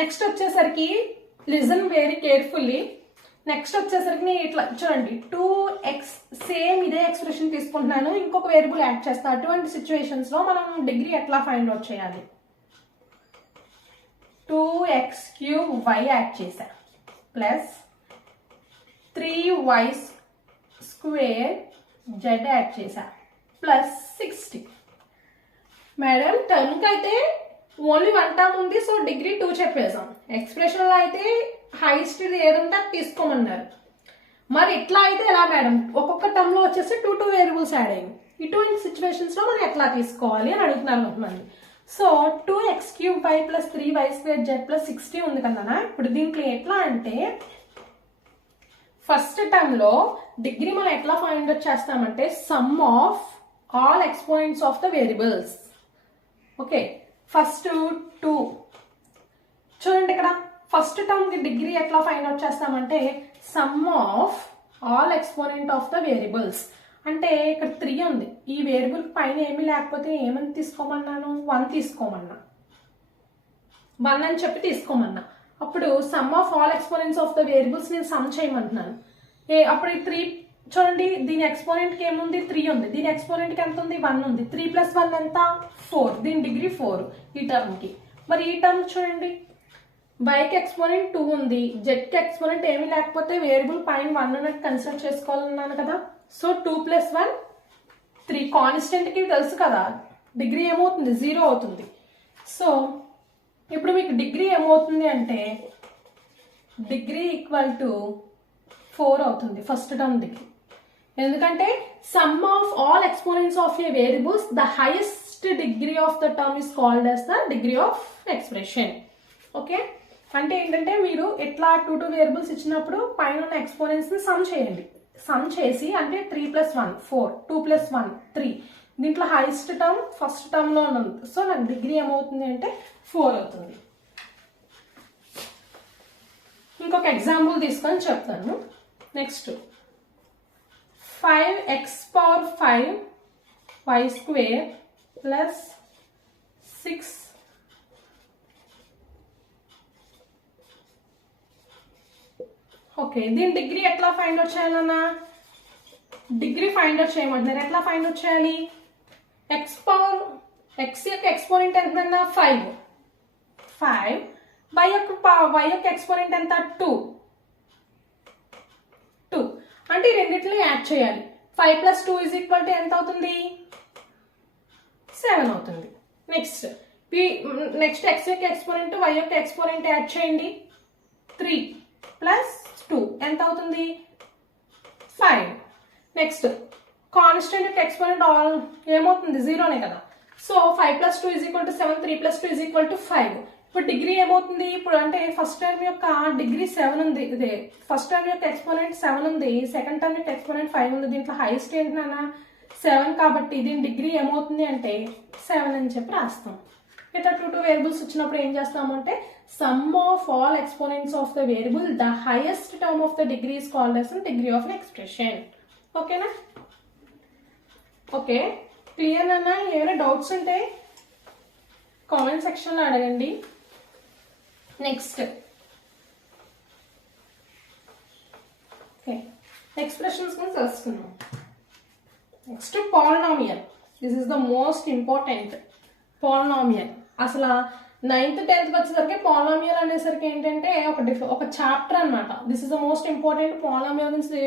నెక్స్ట్ వచ్చేసరికి లిజన్ వెరీ కేర్ఫుల్లీ. నెక్స్ట్ వచ్చేసరికి నేను ఇట్లా చూడండి 2x సేమ్ ఇదే ఎక్స్ప్రెషన్ తీసుకుంటున్నాను, ఇంకొక వేరియబుల్ యాడ్ చేస్తాను. అటువంటి సిచ్యువేషన్స్ లో మనం డిగ్రీ ఎట్లా ఫైండ్ అవుట్ చేయాలి? 2x³ యాడ్ చేశా ప్లస్ 3y² యాడ్ చేశా ప్లస్ 60. మేడం టర్మ్ కి అయితే ఓన్లీ 1 టర్మ్ ఉంది, సో డిగ్రీ 2 చెప్పేసాం. ఎక్స్ప్రెషన్ లో అయితే హైయెస్ట్ ఏది ఉంటే అది తీసుకోమన్నారు. మరి ఇట్లా అయితే ఎలా మేడం? ఒక్కొక్క టర్మ్ లో వచ్చేసి 2 వేరియబుల్స్ యాడ్ అయ్యాయి. ఇటువంటి సిచ్యువేషన్స్ లో మనం ఎట్లా తీసుకోవాలి అని అడుగుతున్నారు కొంతమంది. So 2x³ plus 3y² plus 60 ఉంది కదా. ఇప్పుడు దీంట్లో ఎట్లా అంటే ఫస్ట్ టర్మ్ లో డిగ్రీ మనం ఎట్లా ఫైండ్ అవుట్ చేస్తామంటే some of all exponents of the variables. Okay, first 2 చూడండి, ఇక్కడ ఫస్ట్ టర్మ్ కి డిగ్రీ ఎట్లా ఫైండ్ అవుట్ చేస్తామంటే some of all exponent of the variables. అంటే ఇక్కడ 3 ఉంది, ఈ వేరియబుల్ పైన ఏమీ లేకపోతే ఏమని తీసుకోమన్నాను? 1 తీసుకోమన్నా, 1 అని చెప్పి తీసుకోమన్నా. అప్పుడు some of all exponents of the variables నేను సమ్ చేయమంటున్నాను. అప్పుడు ఈ 3 చూడండి, దీని ఎక్స్పోనెంట్ కి ఏముంది? 3 ఉంది, దీని ఎక్స్పోనెంట్ కి ఎంత ఉంది? 1 ఉంది. 3 + 1 ఎంత? 4. దీని డిగ్రీ 4 ఈ టర్మ్ కి. మరి ఈ టర్మ్ చూడండి, y కి ఎక్స్పోనెంట్ 2 ఉంది, z కి ఎక్స్పోనెంట్ ఏమీ లేకపోతే వేరియబుల్ పైన 1 ఉన్నట్టు కన్సిడర్ చేసుకోవాలన్నాను కదా. సో 2 + 1 3. కాన్స్టెంట్ కి తెలుసు కదా డిగ్రీ ఏమవుతుంది? 0 అవుతుంది. సో ఇప్పుడు మీకు డిగ్రీ ఏమవుతుంది అంటే డిగ్రీ ఈక్వల్ టు 4 అవుతుంది, ఫస్ట్ టర్మ్ డిగ్రీ. ఎందుకంటే some of all exponents of A variables the highest degree of the term is called as the degree of expression. Okay, అంటే ఏంటంటే మీరు ఎట్లా 2 వేరియబుల్స్ ఇచ్చినప్పుడు పైన ఉన్న ఎక్స్పోనెంట్స్ ని సమ్ చేయండి. సమ్ చేసి అంటే 3 + 1 4, 2 + 1 3. దీంట్లో హైయెస్ట్ టర్మ్ ఫస్ట్ టర్మ్ లో ఉంది. సో నాకు డిగ్రీ ఏమవుతుంది అంటే 4 అవుతుంది. ఇంకొక ఎగ్జాంపుల్ తీసుకొని చెప్తాను. Next 5x⁵ y² plus 6 okay, దీని డిగ్రీ ఎట్లా ఫైండ్ అవుట్ చేయాలన్నా డిగ్రీ ఫైండ్ అవుట్ చేయమంటున్నారు. ఎట్లా ఫైండ్ అవుట్ చేయాలి? x యొక్క ఎక్స్పోనెంట్ ఎంత? 5 y యొక్క ఎక్స్పోనెంట్ ఎంత? 2 అంటే ఈ రెండింటిని యాడ్ చేయాలి. 5 + 2 = ఎంత అవుతుంది? 7 అవుతుంది. నెక్స్ట్ x యొక్క ఎక్స్పోనెంట్ y యొక్క ఎక్స్పోనెంట్ యాడ్ చేయండి. 3 + 2 ఎంత అవుతుంది? 5. నెక్స్ట్ కాన్స్టెంట్ యొక్క ఎక్స్పోనెంట్ ఏమవుతుంది? 0నే కదా. సో 5 + 2 = 7, 3 + 2 = 5. ఇప్పుడు డిగ్రీ ఏమవుతుంది? ఇప్పుడు అంటే ఫస్ట్ టర్మ్ యొక్క డిగ్రీ 7 ఉంది. ఇదే ఫస్ట్ టర్మ్ యొక్క ఎక్స్పోనెంట్ 7 ఉంది, సెకండ్ టర్మ్ యొక్క ఎక్స్పోనెంట్ 5 ఉంది. దీంట్లో హైయెస్ట్ ఏంటన్నా 7 కాబట్టి దీని డిగ్రీ ఏమవుతుంది అంటే 7 అని చెప్పి రాస్తాం. ఇట్లా 2 వేరియబుల్స్ వచ్చినప్పుడు ఏం చేస్తాము అంటే some of all exponents of the variable the highest term of the degree is called as degree of an expression. ఓకేనా? ఓకే, క్లియర్ అన్నా? ఏమైనా డౌట్స్ ఉంటే కామెంట్ సెక్షన్లో అడగండి. నెక్స్ట్ ఎక్స్ప్రెషన్స్ గురించి తెలుసుకుందాం. Next polynomial. This is the most important. Polynomial అసలు 9th 10th వచ్చేసరికి పాలినామియల్ అనేసరికి ఏంటంటే ఒక చాప్టర్ అనమాట. This is the most important. Polynomial గురించి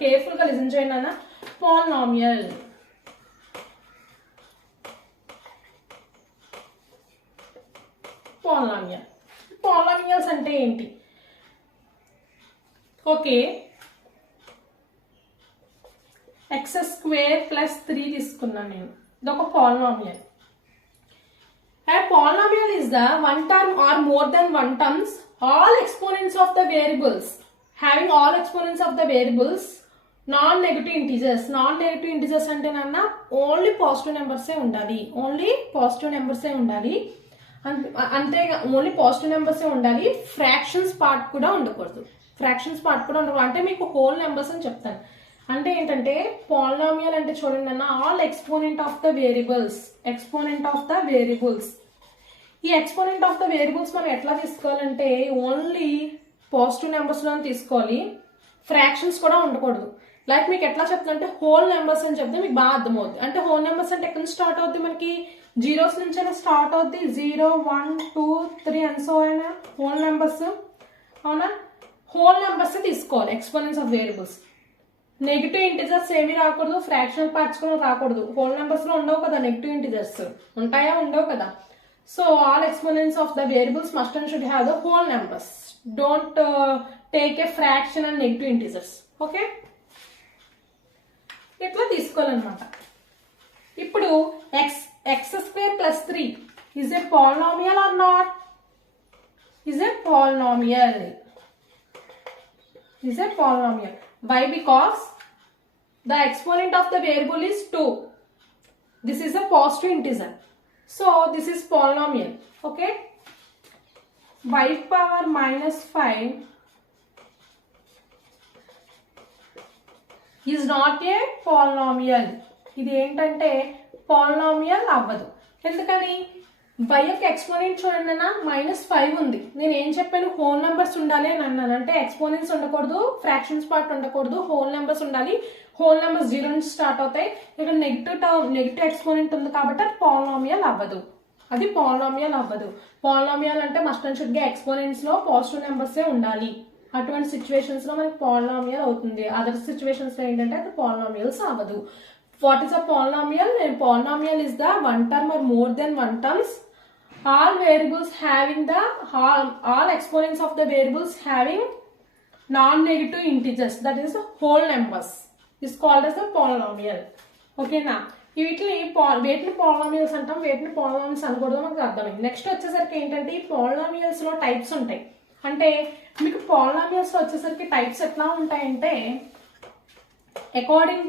కేర్ఫుల్ గా లిజన్ చేయండి అన్న. పాలినామియల్ పాలినామియల్స్ అంటే ఏంటి? ఓకే, x² + 3 తీసుకున్నాను నేను. ఇదొక polynomial. A polynomial is the one term or more than one terms all exponents of the variables having all exponents of the variables non-negative integers. Non-negative integers అంటే నన్న only positive నెంబర్సే ఉండాలి. Only positive నెంబర్సే ఉండాలి. అంతే, only positive నెంబర్సే ఉండాలి. Fractions part కూడా ఉండకూడదు. అంటే మీకు హోల్ నెంబర్స్ అని చెప్తాను. అంటే ఏంటంటే పాలినామియల్ అంటే చూడండి అన్న, all exponent of the variables. ఈ ఎక్స్పోనెంట్ ఆఫ్ ద వేరియబుల్స్ మనం ఎట్లా తీసుకోవాలంటే ఓన్లీ పాజిటివ్ నెంబర్స్లో తీసుకోవాలి. ఫ్రాక్షన్స్ కూడా ఉండకూడదు. లైక్ మీకు ఎట్లా చెప్తుందంటే హోల్ నెంబర్స్ అని చెప్తే మీకు బాగా అర్థమవుతుంది. అంటే హోల్ నెంబర్స్ అంటే ఎక్కడి నుంచి స్టార్ట్ అవుద్ది? మనకి జీరోస్ నుంచైనా స్టార్ట్ అవుద్ది. 0, 1, 2, 3 అండ్ సో అయినా హోల్ నెంబర్స్. అవునా? హోల్ నెంబర్స్ తీసుకోవాలి exponents of variables. Negative integers ఏమీ రాకూడదు, ఫ్రాక్షనల్ పార్ట్స్ కూడా రాకూడదు. హోల్ నెంబర్స్ లో ఉండవు కదా నెగిటివ్ ఇంటిజర్స్. ఉంటాయా? ఉండవు కదా. So all exponents of the variables must and should have the whole numbers. Don't take a fraction and negative integers. Okay, ఇట్లా తీసుకోవాలన్నమాట. ఇప్పుడు x² + 3 is a polynomial or not? Is a polynomial. Why? Because the exponent of the variable is 2. This is a positive integer. So this is polynomial. Okay. y power -5 is not a polynomial. ఇది ఏంటంటే polynomial అవ్వదు. ఎందుకని? y యొక్క exponent చూడండి అన్న, -5 ఉంది. నేను ఏం చెప్పాను? హోల్ నెంబర్స్ ఉండాలి అని అన్నాను. అంటే ఎక్స్పోనెంట్స్ ఉండకూడదు, ఫ్రాక్షన్స్ పార్ట్ ఉండకూడదు, హోల్ నెంబర్స్ ఉండాలి. హోల్ నెంబర్స్ 0 నుంచి స్టార్ట్ అవుతాయి. ఇక్కడ నెగిటివ్ ఎక్స్పోనెంట్ ఉంది కాబట్టి అది పాలినామియల్ అవ్వదు. పాలినామియల్ అంటే మస్ట్ అండ్ షుడ్ గా ఎక్స్పోనెంట్స్ లో పాజిటివ్ నెంబర్సే ఉండాలి. అటువంటి సిచ్యువేషన్స్ లో మనకి పాలినామియల్ అవుతుంది. అదర్ సిచ్యువేషన్స్ లో ఏంటంటే అది పాలినామియల్స్ అవ్వదు. What is a polynomial? A polynomial is the one term or more than one terms. All variables having all exponents of the variables having non-negative integers, that is whole numbers, is called as a polynomial. Okay na? వీటిని polynomials అంటాం. వీటిని polynomials అనకూడదు. మనకు అర్థమైంది. Next వచ్చేసరికి ఏంటంటే ఈ polynomials లో టైప్స్ ఉంటాయి. అంటే మీకు పాలినామియల్స్ లో వచ్చేసరికి టైప్స్ ఎట్లా ఉంటాయంటే అకార్డింగ్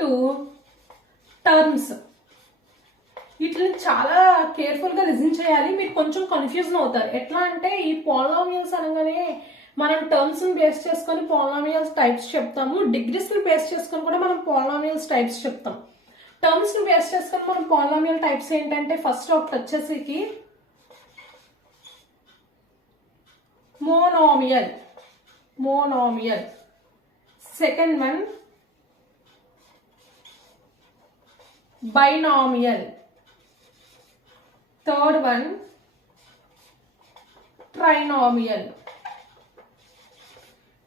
టు టర్మ్స్. వీటిని చాలా కేర్ఫుల్ గా లిజన్ చేయాలి. మీరు కొంచెం కన్ఫ్యూజన్ అవుతారు. ఎట్లా అంటే ఈ పాలినామియల్స్ అనగానే మనం టర్మ్స్ ని బేస్ చేసుకొని పాలినామియల్స్ టైప్స్ చెప్తాము. డిగ్రీస్ ని బేస్ చేసుకొని కూడా మనం పాలినామియల్స్ టైప్స్ చెప్తాం. టర్మ్స్ ని బేస్ చేసుకొని మనం పాలినామియల్ టైప్స్ ఏంటంటే ఫస్ట్ ఒకటి వచ్చేసి monomial, monomial. Second one, binomial. Third one, trinomial.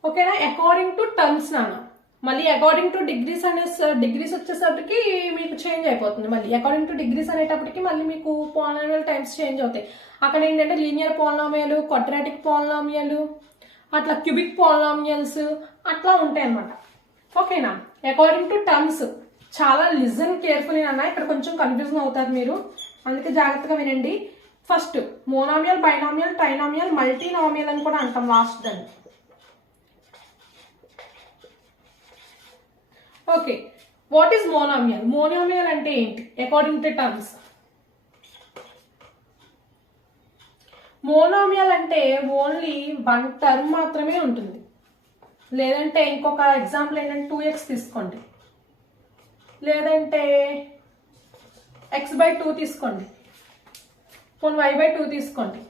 ఓకేనా? అకార్డింగ్ టు టర్మ్స్ నాన్న. మళ్ళీ అకార్డింగ్ టు డిగ్రీస్ డిగ్రీస్ వచ్చేసరికి మీకు చేంజ్ అయిపోతుంది. మళ్ళీ అకార్డింగ్ టు డిగ్రీస్ అనేటప్పటికి మళ్ళీ మీకు పాలినామియల్ టైప్స్ చేంజ్ అవుతాయి. అక్కడ ఏంటంటే లీనియర్ పాలినామియల్, క్వాడ్రాటిక్ పాలినామియల్, అట్లా క్యూబిక్ పాలినామియల్స్ అట్లా ఉంటాయి అన్నమాట. ఓకేనా? అకార్డింగ్ టు టర్మ్స్ చాలా లిజన్ కేర్ఫుల్లీ అన్న. ఇక్కడ కొంచెం కన్ఫ్యూజన్ అవుతారు మీరు, అందుకే జాగ్రత్తగా వినండి. First monomial, binomial, trinomial, multinomial అని కూడా అంటాం లాస్ట్ దాన్ని. Okay, what is monomial? Monomial అంటే ఏంటి అకార్డింగ్ టు టర్మ్స్? మోనామియల్ అంటే ఓన్లీ వన్ టర్మ్ మాత్రమే ఉంటుంది. లేదంటే ఇంకొక ఎగ్జాంపుల్ ఏంటంటే 2x తీసుకోండి, లేదంటే x/2 తీసుకోండి, పోనీ y/2 తీసుకోండి,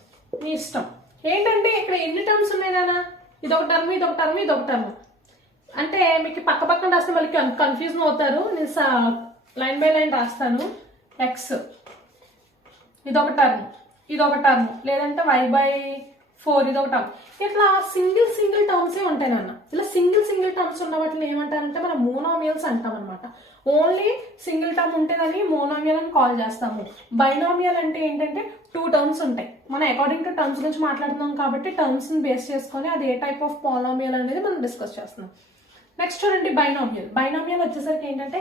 మీ ఇష్టం. ఏంటంటే ఇక్కడ ఎన్ని టర్మ్స్ ఉన్నాయి నాన్న? ఇదొక టర్మ్, ఇదొక టర్మ్, ఇదొక టర్మ్. అంటే మీకు పక్క పక్కన రాస్తే మళ్ళీ కన్ఫ్యూజన్ అవుతారు. నేను లైన్ బై లైన్ రాస్తాను. ఎక్స్ ఇదొక టర్మ్, ఇదొక టర్మ్, లేదంటే y/4 ఇదొక టర్మ్. ఇట్లా సింగిల్ టర్మ్సే ఉంటాయి నాన్న. ఇలా సింగిల్ టర్మ్స్ ఉన్న వాటిని ఏమంటారంటే మనం మోనామియల్స్ అంటాం అనమాట. ఓన్లీ సింగిల్ టర్మ్ ఉంటే దాన్ని మోనామియల్ అని కాల్ చేస్తాము. బైనామియల్ అంటే ఏంటంటే 2 టర్మ్స్ ఉంటాయి. మనం అకార్డింగ్ టు టర్మ్స్ గురించి మాట్లాడుతున్నాం కాబట్టి టర్మ్స్ ని బేస్ చేసుకొని అది ఏ టైప్ ఆఫ్ పాలినామియల్ అనేది మనం డిస్కస్ చేస్తున్నాం. నెక్స్ట్ చూడండి బైనామియల్. బైనామియల్ వచ్చేసరికి ఏంటంటే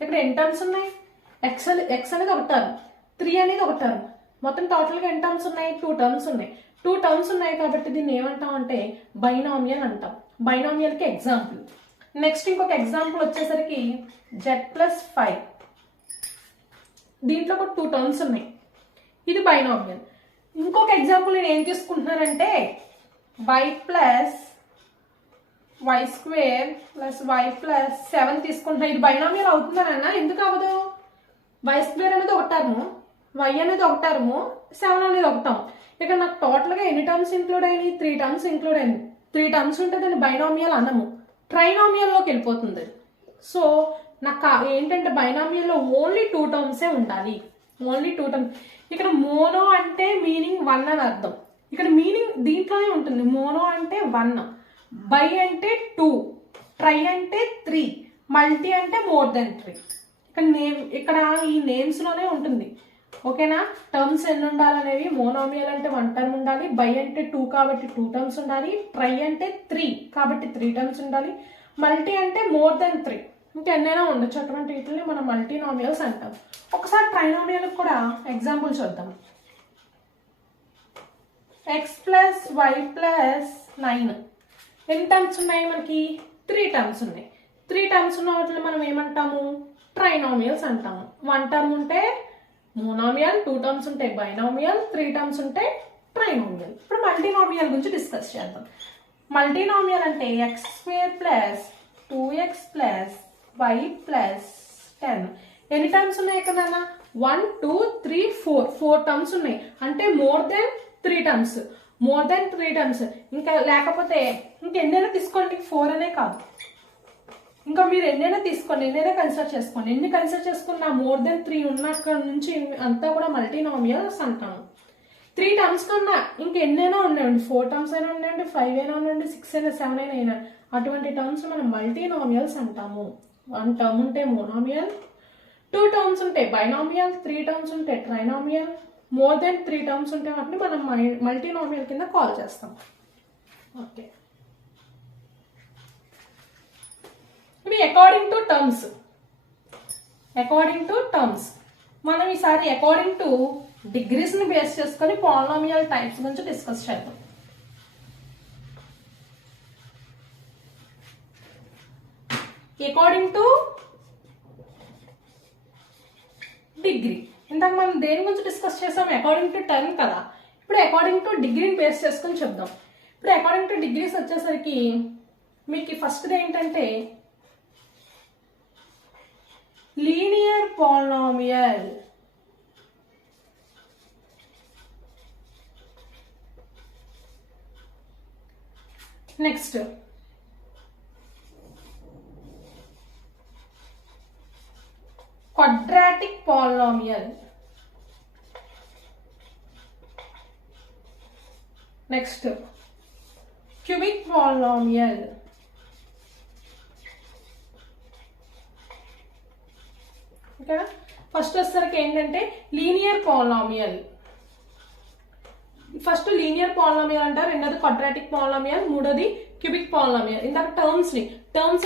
ఇక్కడ ఎన్ని టర్మ్స్ ఉన్నాయి? ఎక్స్ అనేది ఒక టర్మ్, 3 అనేది ఒక టర్మ్. మొత్తం టోటల్ గా ఎన్ని టర్మ్స్ ఉన్నాయి? 2 టర్మ్స్ ఉన్నాయి. 2 టర్మ్స్ ఉన్నాయి కాబట్టి దీన్ని ఏమంటాం అంటే బైనామియల్ అంటాం. బైనామియల్ కి ఎగ్జాంపుల్. నెక్స్ట్ ఇంకొక ఎగ్జాంపుల్ వచ్చేసరికి z+5. దీంట్లో ఒక 2 టర్మ్స్ ఉన్నాయి. ఇది బైనామియల్. ఇంకొక ఎగ్జాంపుల్ నేను ఏం తీసుకుంటున్నానంటే y² + y+7 తీసుకుంటున్నా. ఇది బైనామియల్ అవుతుందనన్నా. ఎందుకు అవ్వదు? y² అనేది ఒక టర్మ్, y అనేది ఒక టర్మ్, 7 అనేది ఒక టర్మ్. ఇక్కడ నాకు టోటల్ గా ఎన్ని టర్మ్స్ ఇంక్లూడ్ అయినాయి? 3 టర్మ్స్ ఇంక్లూడ్ అయింది. 3 టర్మ్స్ ఉంటే దాన్ని బైనామియల్ అనము, ట్రైనామియల్ లోకి వెళ్ళిపోతుంది. సో నాకు ఏంటంటే బైనామియల్ లో ఓన్లీ 2 టర్మ్సే ఉండాలి. Only 2 terms. ఇక్కడ మోనో అంటే మీనింగ్ 1 అని అర్థం. ఇక్కడ మీనింగ్ దీంట్లోనే ఉంటుంది. మోనో అంటే 1, బై అంటే 2, ట్రై అంటే 3, మల్టీ అంటే మోర్ దెన్ 3. ఇక్కడ ఈ నేమ్స్ లోనే ఉంటుంది. ఓకేనా? టర్మ్స్ ఎన్ని ఉండాలనేవి, మోనామియల్ అంటే 1 టర్మ్ ఉండాలి, బై అంటే 2 కాబట్టి 2 టర్మ్స్ ఉండాలి, ట్రై అంటే 3 కాబట్టి 3 టర్మ్స్ ఉండాలి, మల్టీ అంటే మోర్ దెన్ 3. ఇంకెన్నైనా ఉండొచ్చు. అటువంటి వీటిని మనం మల్టీనామియల్స్ అంటాం. ఒకసారి ట్రైనామియల్ కూడా ఎగ్జాంపుల్ చూద్దాం. x+y+9 ఎన్ని టర్మ్స్ ఉన్నాయి మనకి? 3 టర్మ్స్ ఉన్నాయి. 3 టర్మ్స్ ఉన్న వాటిని మనం ఏమంటాము? ట్రైనామియల్స్ అంటాము. 1 టర్మ్ ఉంటే మోనామియల్, 2 టర్మ్స్ ఉంటే బైనామియల్, 3 టర్మ్స్ ఉంటే ట్రైనామియల్. ఇప్పుడు మల్టీనామియల్ గురించి డిస్కస్ చేద్దాం. మల్టీనామియల్ అంటే x² + 2x + y+10 ఎన్ని టర్మ్స్ ఉన్నాయి ఇక్కడ? 1 2 3 4 టర్మ్స్ ఉన్నాయి. అంటే more than 3 terms. More than 3 terms. ఇంకా లేకపోతే ఇంకెన్నైనా తీసుకోండి, 4 అనే కాదు, ఇంకా మీరు ఎన్నైనా తీసుకోండి, ఎన్నైనా కన్సిడర్ చేసుకోండి. ఎన్ని కన్సిడర్ చేసుకున్నా మోర్ దెన్ 3 ఉన్న నుంచి అంతా కూడా మల్టీనామియల్స్ అంటాము. 3 టర్మ్స్ కన్నా ఇంకెన్నైనా ఉన్నాయండి, 4 టర్మ్స్ అయినా ఉన్నాయండి, 5 అయినా ఉన్నాయండి, 6 అయినా 7 అయినా అటువంటి టర్మ్స్ మనం మల్టీనామియల్స్ అంటాము. 1 టర్మ్ ఉంటే మోనామియల్, 2 టర్మ్స్ ఉంటే బైనామియల్, 3 టర్మ్స్ ఉంటే ట్రైనామియల్, మోర్ దెన్ 3 టర్మ్స్ ఉంటే వాటిని మనం మల్టీనామియల్ కింద కాల్ చేస్తాం. ఓకే, ఇవి according to terms. According to terms మనం ఈసారి అకార్డింగ్ టు డిగ్రీస్ ని బేస్ చేసుకొని పాలినామియల్ టైప్స్ గురించి డిస్కస్ చేద్దాం. According to degree. ఇందాక మనం దేని గురించి డిస్కస్ చేసాం? అకార్డింగ్ టు టర్మ్ కదా. ఇప్పుడు అకార్డింగ్ టు డిగ్రీని బేస్ చేసుకొని చెప్దాం. ఇప్పుడు అకార్డింగ్ టు డిగ్రీస్ వచ్చేసరికి మీకు ఫస్ట్ ఏంటంటే linear polynomial. Next quadratic polynomial. Next cubic polynomial. ఓకేనా. ఫస్ట్ వచ్చేసరికి ఏంటంటే linear polynomial. First linear polynomial అంటారు, రెండోది క్వాడ్రాటిక్ పాలినామియల్, మూడోది క్యూబిక్ పాలినామియల్. ఇందాక టర్మ్స్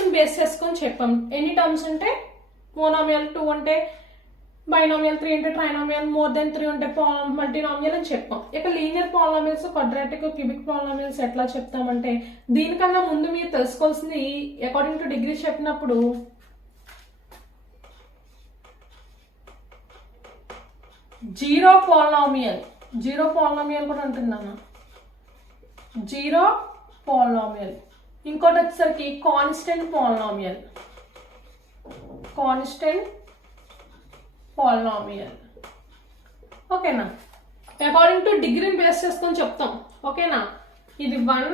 ని బేస్ చేసుకొని చెప్పాం. ఎన్ని టర్మ్స్ అంటే మోనామియల్, 2 అంటే బైనామియల్, 3 అంటే ట్రైనామియల్, మోర్ దెన్ 3 అంటే మల్టీనామియల్ అని చెప్పాం. ఇక linear polynomials, quadratic, cubic polynomials ఎట్లా చెప్తామంటే దీనికన్నా ముందు మీరు తెలుసుకోవాల్సింది అకార్డింగ్ టు డిగ్రీ చెప్పినప్పుడు జీరో పాలినామియల్ కూడా ఉంటుందన్న. Zero polynomial. ఇంకోటి వచ్చేసరికి కాన్స్టెంట్ పాలినామియల్. ఓకేనా. అకార్డింగ్ టు డిగ్రీని బేస్ చేసుకొని చెప్తాం. ఓకేనా. ఇది 1,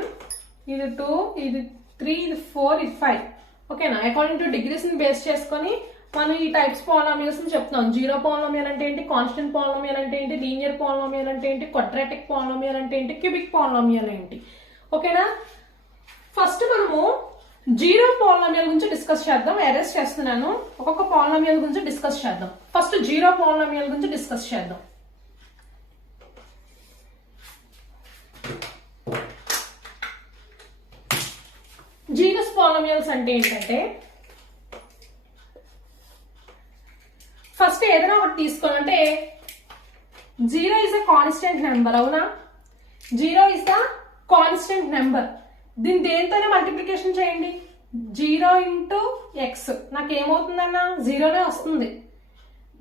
ఇది 2, ఇది 3, ఇది 4, ఇది 5. ఓకేనా. అకార్డింగ్ టు డిగ్రీస్ ని బేస్ చేసుకొని మనం ఈ టైప్స్ పాలినామియల్స్ ని చెప్తాం. జీరో పాలినామియల్ అంటే ఏంటి, కాన్స్టెంట్ పాలినామియల్ అంటే ఏంటి, లీనియర్ పాలినామియల్ అంటే ఏంటి, క్వాడ్రాటిక్ పాలినామియల్ అంటే ఏంటి, క్యూబిక్ పాలినామియల్ ఏంటి. ఓకేనా. ఫస్ట్ మనము జీరో పాలినామియల్ గురించి డిస్కస్ చేద్దాం. అరెస్ట్ చేస్తున్నాను, ఒక్కొక్క పాలినామియల్ గురించి డిస్కస్ చేద్దాం. ఫస్ట్ జీరో పాలినామియల్ గురించి డిస్కస్ చేద్దాం. జీనస్ పాలినామియల్స్ అంటే ఏంటంటే ఫస్ట్ ఏదైనా ఒకటి తీసుకోండి. అంటే 0 is a constant number. అవునా. 0 is the constant number. దీన్ని దేనితోనే మల్టిప్లికేషన్ చేయండి. 0 into x నాకు ఏమవుతుందన్నా 0నే వస్తుంది.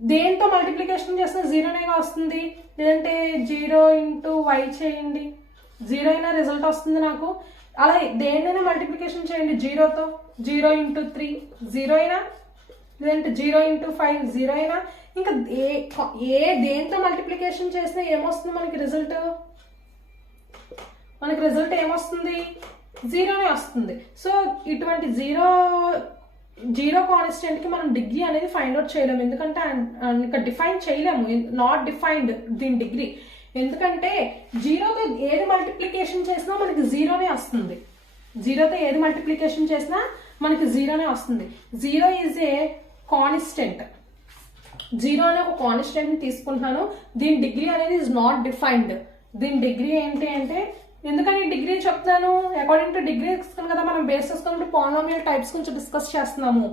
దేంతో మల్టిప్లికేషన్ చేస్తే 0నే వస్తుంది. లేదంటే 0 into y చేయండి, 0 అయినా రిజల్ట్ వస్తుంది నాకు. అలా దేన్నైనా మల్టిప్లికేషన్ చేయండి 0తో. 0 into 3 0 అయినా, లేదంటే 0 into 5 0 అయినా. ఇంకా దేంతో మల్టిప్లికేషన్ చేసినా ఏమొస్తుంది మనకి రిజల్ట్? ఏమొస్తుంది? 0నే వస్తుంది. సో ఇటువంటి జీరో కాన్స్టెంట్ కి మనం డిగ్రీ అనేది ఫైండ్ అవుట్ చేయలేము. ఎందుకంటే ఇంకా డిఫైన్ చేయలేము. నాట్ డిఫైన్డ్ దీని డిగ్రీ. ఎందుకంటే 0తో ఏది మల్టిప్లికేషన్ చేసినా మనకి 0నే వస్తుంది. 0తో ఏది మల్టిప్లికేషన్ చేసినా మనకి 0నే వస్తుంది. 0 ఈజ్ ఏ కాన్స్టెంట్. 0 అనే ఒక కాన్స్టెంట్ ని తీసుకుంటున్నాను. దీని డిగ్రీ అనేది ఇస్ నాట్ డిఫైన్డ్. దీని డిగ్రీ ఏంటి అంటే, ఎందుకని డిగ్రీ చెప్తాను, అకార్డింగ్ టు డిగ్రీ కదా మనం బేస్ చేసుకున్నప్పుడు పాలినామియల్ టైప్స్ గురించి డిస్కస్ చేస్తున్నాము.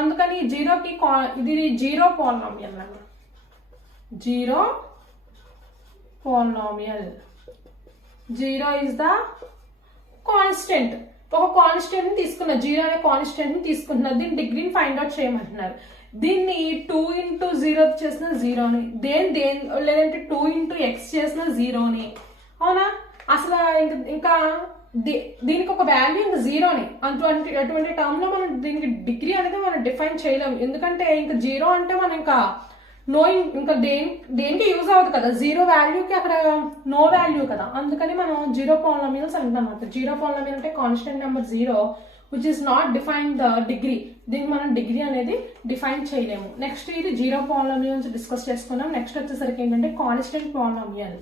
అందుకని జీరోకి ఇది జీరో పాలినామియల్ అన్న. Zero polynomial. 0 is the constant. ఒక కాన్స్టెంట్ ని తీసుకున్నా, 0 అనే కాన్స్టెంట్ ని తీసుకుంటున్నారు. దీని డిగ్రీని ఫైండ్ అవుట్ చేయమంటున్నారు. దీన్ని 2 into 0 చేసిన 0ని, లేదంటే 2 into x చేసిన 0ని. అవునా. అసలు ఇంకా దీనికి ఒక వాల్యూ ఇంకా 0ని. అటువంటి టర్మ్ లో మనం దీనికి డిగ్రీ అనేది మనం డిఫైన్ చేయలేము. ఎందుకంటే ఇంకా 0 అంటే మనం ఇంకా ఇంకా దేనికి యూజ్ అవ్వదు కదా. 0 వాల్యూకి అక్కడ నో వాల్యూ కదా. అందుకని మనం జీరో పాలినామియల్స్ అంటాం అన్నమాట. జీరో పాలినామియల్ అంటే constant number 0 which is not define the degree. దీనికి మనం డిగ్రీ అనేది డిఫైన్ చేయలేము. నెక్స్ట్ ఇది జీరో పాలినామియల్ నుంచి డిస్కస్ చేసుకున్నాం. నెక్స్ట్ వచ్చేసరికి ఏంటంటే కాన్స్టెంట్ పాలినామియల్.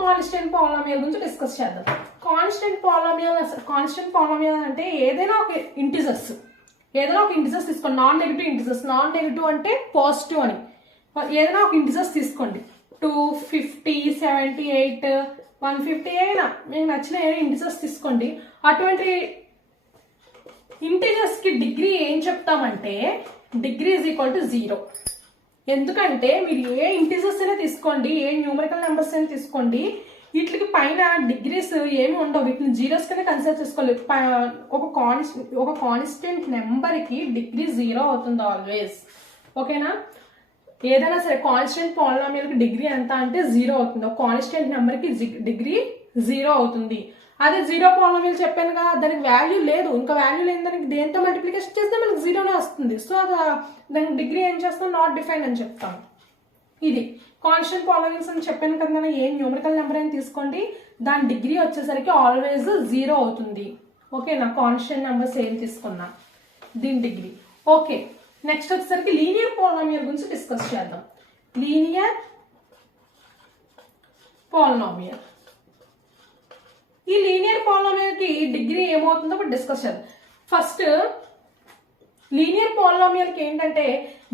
కాన్స్టెంట్ పాలినామియల్ గురించి డిస్కస్ చేద్దాం. కాన్స్టెంట్ పాలినామియల్ అంటే ఏదైనా ఒక ఇంటిజర్స్ తీసుకోండి. నాన్ నెగిటివ్ అంటే పాజిటివ్ అని. ఏదైనా ఒక ఇంటిజర్స్ తీసుకోండి. 2, 50, 78, 150 అయినా మీకు నచ్చిన ఏదైనా ఇంటిజర్స్ తీసుకోండి. అటువంటి ఇంటిజర్స్ కి డిగ్రీ ఏం చెప్తామంటే డిగ్రీ ఈజ్ ఈక్వల్ టు 0. ఎందుకంటే మీరు ఏ ఇంటిజర్స్ అయినా తీసుకోండి, ఏ న్యూమరికల్ నెంబర్స్ అయినా తీసుకోండి, వీటికి పైన డిగ్రీస్ ఏమి ఉండవు. వీటిని జీరోస్ కింద కన్సిడర్ చేసుకోవాలి. ఒక కాన్స్టెంట్ నెంబర్ కి డిగ్రీ 0 అవుతుంది ఆల్వేస్. ఓకేనా. ఏదైనా సరే కాన్స్టెంట్ పాలినామియల్ కి డిగ్రీ ఎంత అంటే 0 అవుతుంది. ఒక కాన్స్టెంట్ నెంబర్ కి డిగ్రీ 0 అవుతుంది. అదే జీరో పాలినామియల్ చెప్పాను కదా, దానికి వాల్యూ లేదు. ఇంకా వాల్యూ లేని దానికి దేంతో మల్టిప్లికేషన్ చేస్తే మనకి 0నే వస్తుంది. సో దానికి డిగ్రీ ఏం చేస్తాం, నాట్ డిఫైన్డ్ అని చెప్తాం. ఇది కాన్స్టెంట్ పాలినామియల్స్ అని చెప్పాను కదా, ఏ న్యూమరికల్ నెంబర్ అని తీసుకోండి, దాని డిగ్రీ వచ్చేసరికి ఆల్వేస్ 0 అవుతుంది. ఓకేనా, కాన్స్టెంట్ నెంబర్స్ ఏం తీసుకున్నా దీని డిగ్రీ. ఓకే, నెక్స్ట్ వచ్చేసరికి లీనియర్ పాలినామియల్ గురించి డిస్కస్ చేద్దాం. లీనియర్ పాలినామియల్, ఈ లీనియర్ పాలినామియల్ కి డిగ్రీ ఏమవుతుందో ఇప్పుడు డిస్కస్ చేద్దాం. ఫస్ట్ లీనియర్ పాలినామియల్ కి ఏంటంటే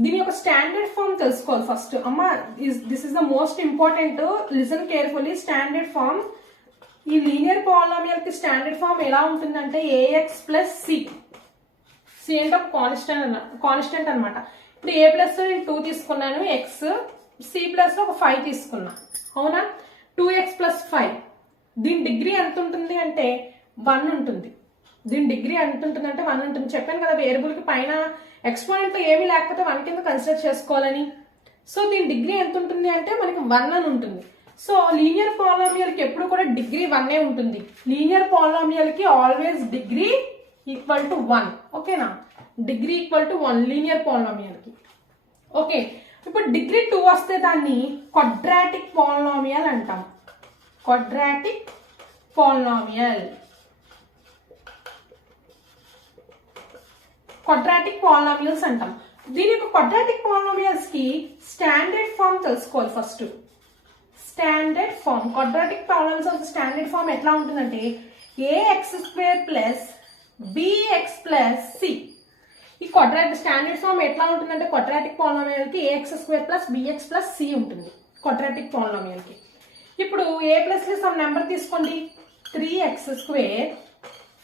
దీని యొక్క స్టాండర్డ్ ఫామ్ తెలుసుకోవాలి ఫస్ట్. అమ్మ this is the most important, listen carefully. Standard form, ఈ లీనియర్ పాలినామియల్ కి స్టాండర్డ్ ఫామ్ ఎలా ఉంటుందంటే ఏఎక్స్ ప్లస్ సి. సి అంటే ఒక కాన్స్టెంట్ అనమాట. ఇప్పుడు ఏ ప్లస్ నేను 2 తీసుకున్నాను ఎక్స్, సి ప్లస్ ఒక 5 తీసుకున్నా, అవునా. 2x ప్లస్ 5, దీని డిగ్రీ ఎంత ఉంటుంది అంటే 1 ఉంటుంది. దీని డిగ్రీ ఎంత ఉంటుంది అంటే 1 ఉంటుంది. చెప్పాను కదా వేరియబుల్ కి పైన ఎక్స్పోనెంట్ లో ఏమీ లేకపోతే 1 కింద కన్సిడర్ చేసుకోవాలని. సో దీని డిగ్రీ ఎంత ఉంటుంది అంటే మనకి 1 అని ఉంటుంది. సో లీనియర్ పాలినామియల్ కి ఎప్పుడు కూడా డిగ్రీ 1 ఉంటుంది. లీనియర్ పాలినామియల్ కి ఆల్వేస్ డిగ్రీ ఈక్వల్ టు 1. ఓకేనా, degree equal to 1 linear polynomial కి. ఓకే, ఇప్పుడు డిగ్రీ 2 వస్తే దాన్ని క్వాడ్రాటిక్ పాలినామియల్ అంటాం. క్వాడ్రాటిక్ పాలినామియల్, క్వాడ్రాటిక్ పాలినామియల్స్ అంటాం. దీని యొక్క క్వాడ్రాటిక్ పాలినామియల్స్ కి స్టాండర్డ్ ఫామ్ తెలుసుకోవాలి first. Standard form, quadratic polynomials standard form ఎట్లా ఉంటుందంటే a x square plus bx plus c. ఈ క్వాడ్రాటిక్ స్టాండర్డ్ ఫామ్ ఎట్లా ఉంటుందంటే క్వాడ్రాటిక్ పాలినామియల్ కి a x square plus bx plus C ఉంటుంది క్వాడ్రాటిక్ పాలినామియల్ కి. ఇప్పుడు ఏ ప్లస్ లో సమ్ నెంబర్ తీసుకోండి, 3x స్క్వేర్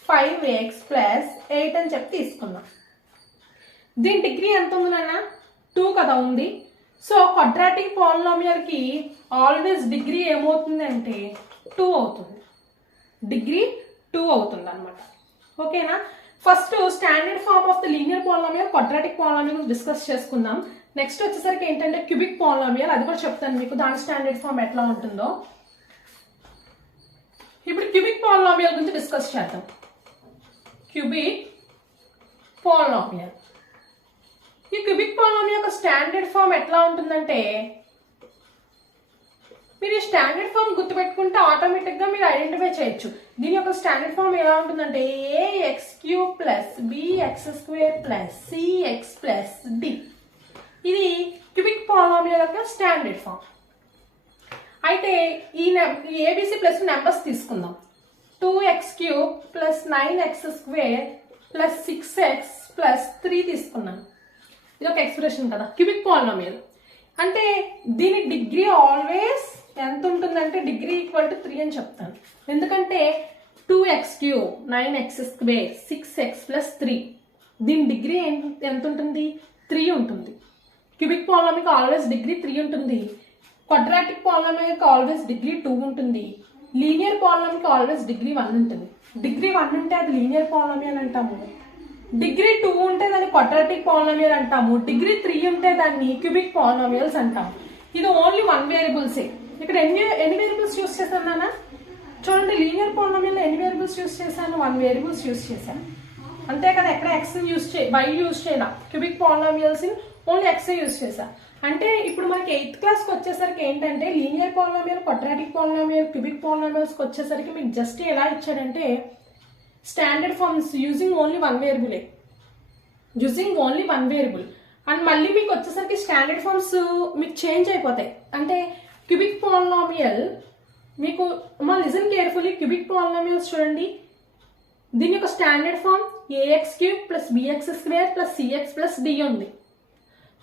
5x ప్లస్ 8 అని చెప్పి తీసుకున్నాం. దీని డిగ్రీ ఎంత ఉంది నాన్న, 2 కదా ఉంది. సో క్వాడ్రాటిక్ పాలినామియల్ కి ఆల్వేస్ డిగ్రీ ఏమవుతుంది అంటే 2 అవుతుంది. డిగ్రీ 2 అవుతుంది అనమాట. ఓకేనా, first standard form of the linear polynomial, quadratic polynomial discuss చేసుకుందాం. నెక్స్ట్ వచ్చేసరికి ఏంటంటే క్యూబిక్ పాలినామియల్, అది కూడా చెప్తాను మీకు దాని స్టాండర్డ్ ఫామ్ ఎట్లా ఉంటుందో. ఇప్పుడు క్యూబిక్ పాలినామియల్ గురించి డిస్కస్ చేద్దాం. క్యూబిక్ పాలినామియల్, ఈ క్యూబిక్ పాలినామియల్ యొక్క స్టాండర్డ్ ఫామ్ ఎట్లా ఉంటుందంటే మీరు ఈ స్టాండర్డ్ ఫామ్ గుర్తుపెట్టుకుంటే ఆటోమేటిక్ గా మీరు ఐడెంటిఫై చేయొచ్చు. దీని యొక్క స్టాండర్డ్ ఫామ్ ఎలా ఉంటుందంటే a x cube plus bx square plus CX plus d. ఇది క్యూబిక్ పాలినామియల్ యొక్క స్టాండర్డ్ ఫామ్. అయితే ఈ ఏబిసి ప్లస్ నెంబర్స్ తీసుకుందాం. 2x cube plus 9x square plus 6x plus 3 తీసుకున్నాను. ఇది ఒక ఎక్స్ప్రెషన్ కదా క్యూబిక్ పాలినామియల్. అంటే దీని డిగ్రీ ఆల్వేస్ ఎంత ఉంటుందంటే డిగ్రీ ఈక్వల్ టు 3 అని చెప్తాను. ఎందుకంటే 2x cube 9x square 6x plus 3, దీని డిగ్రీ ఎంత ఉంటుంది, 3 ఉంటుంది. క్యూబిక్ పాలినామియల్ ఆల్వేస్ డిగ్రీ 3 ఉంటుంది. క్వాడ్రాటిక్ పాలినామియల్ ఆల్వేస్ డిగ్రీ 2 ఉంటుంది. లీనియర్ పాలినామియల్ ఆల్వేస్ డిగ్రీ 1 ఉంటుంది. డిగ్రీ 1 ఉంటే అది లీనియర్ పాలినామియల్ అంటాము. డిగ్రీ 2 ఉంటే దాన్ని క్వాడ్రాటిక్ పాలినామియల్ అంటాము. డిగ్రీ 3 ఉంటే దాన్ని క్యూబిక్ పాలినామియల్స్ అంటాము. ఇది ఓన్లీ 1 వేరియబుల్సే. ఇక్కడ ఎన్ని వేరియబుల్స్ యూస్ చేశాను నాన్న చూడండి, లీనియర్ పాలినామియల్ ఎన్ని వేరియబుల్స్ యూస్ చేశాను, 1 వేరియబుల్స్ యూస్ చేశాను అంతే కదా. ఎక్కడ ఎక్స్ యూస్ వై యూస్ చేయాల, cubic polynomials only X use చేశా. అంటే ఇప్పుడు మనకి 8th క్లాస్కి వచ్చేసరికి ఏంటంటే linear polynomial, quadratic polynomial, cubic పాలినామియల్స్కి వచ్చేసరికి మీకు జస్ట్ ఎలా ఇచ్చాడంటే స్టాండర్డ్ ఫార్మ్స్ యూజింగ్ ఓన్లీ 1 వేరియబులే, యూజింగ్ ఓన్లీ 1 వేరియబుల్. అండ్ మళ్ళీ మీకు వచ్చేసరికి స్టాండర్డ్ ఫార్మ్స్ మీకు చేంజ్ అయిపోతాయి. అంటే క్యూబిక్ పాలినామియల్ మీకు మా లిజన్ కేర్ఫుల్లీ, క్యూబిక్ పాలినామియల్స్ చూడండి, దీని యొక్క standard form a x cube plus bx square plus CX plus d ఉంది.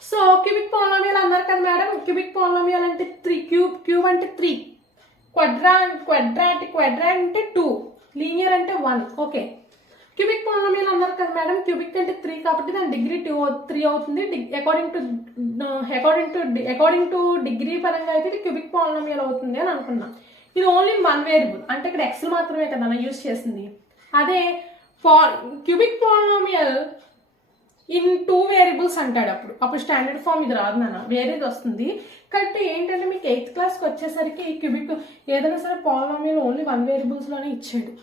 సో క్యూబిక్ పాలినామియల్ అన్నారు కదా మేడం, క్యూబిక్ పాలినామియల్ అంటే 3, క్యూబ్ అంటే 3, క్వాడ్రాటిక్ అంటే 2, లీనియర్ అంటే 1. ఓకే, క్యూబిక్ పాలినామియల్ అన్నారు కదా మేడం, క్యూబిక్ అంటే 3 కాబట్టి దాని డిగ్రీ 3 అవుతుంది. అకార్డింగ్ టు డిగ్రీ పరంగా అయితే ఇది క్యూబిక్ పాలినామియల్ అవుతుంది అని అనుకున్నాం. ఇది ఓన్లీ 1 వేరియబుల్, అంటే ఇక్కడ ఎక్స్ మాత్రమే కదా యూజ్ చేసింది. అదే క్యూబిక్ పాలినామియల్ ఇన్ 2 వేరియబుల్స్ అంటాడు. అప్పుడు స్టాండర్డ్ ఫామ్ ఇది రాదు నాన్న, వేరేది వస్తుంది. కాబట్టి ఏంటంటే మీకు 8th క్లాస్కి వచ్చేసరికి క్యూబిక్ ఏదైనా సరే పాలినామియల్ ఓన్లీ 1 వేరియబుల్స్ లోనే ఇచ్చాడు.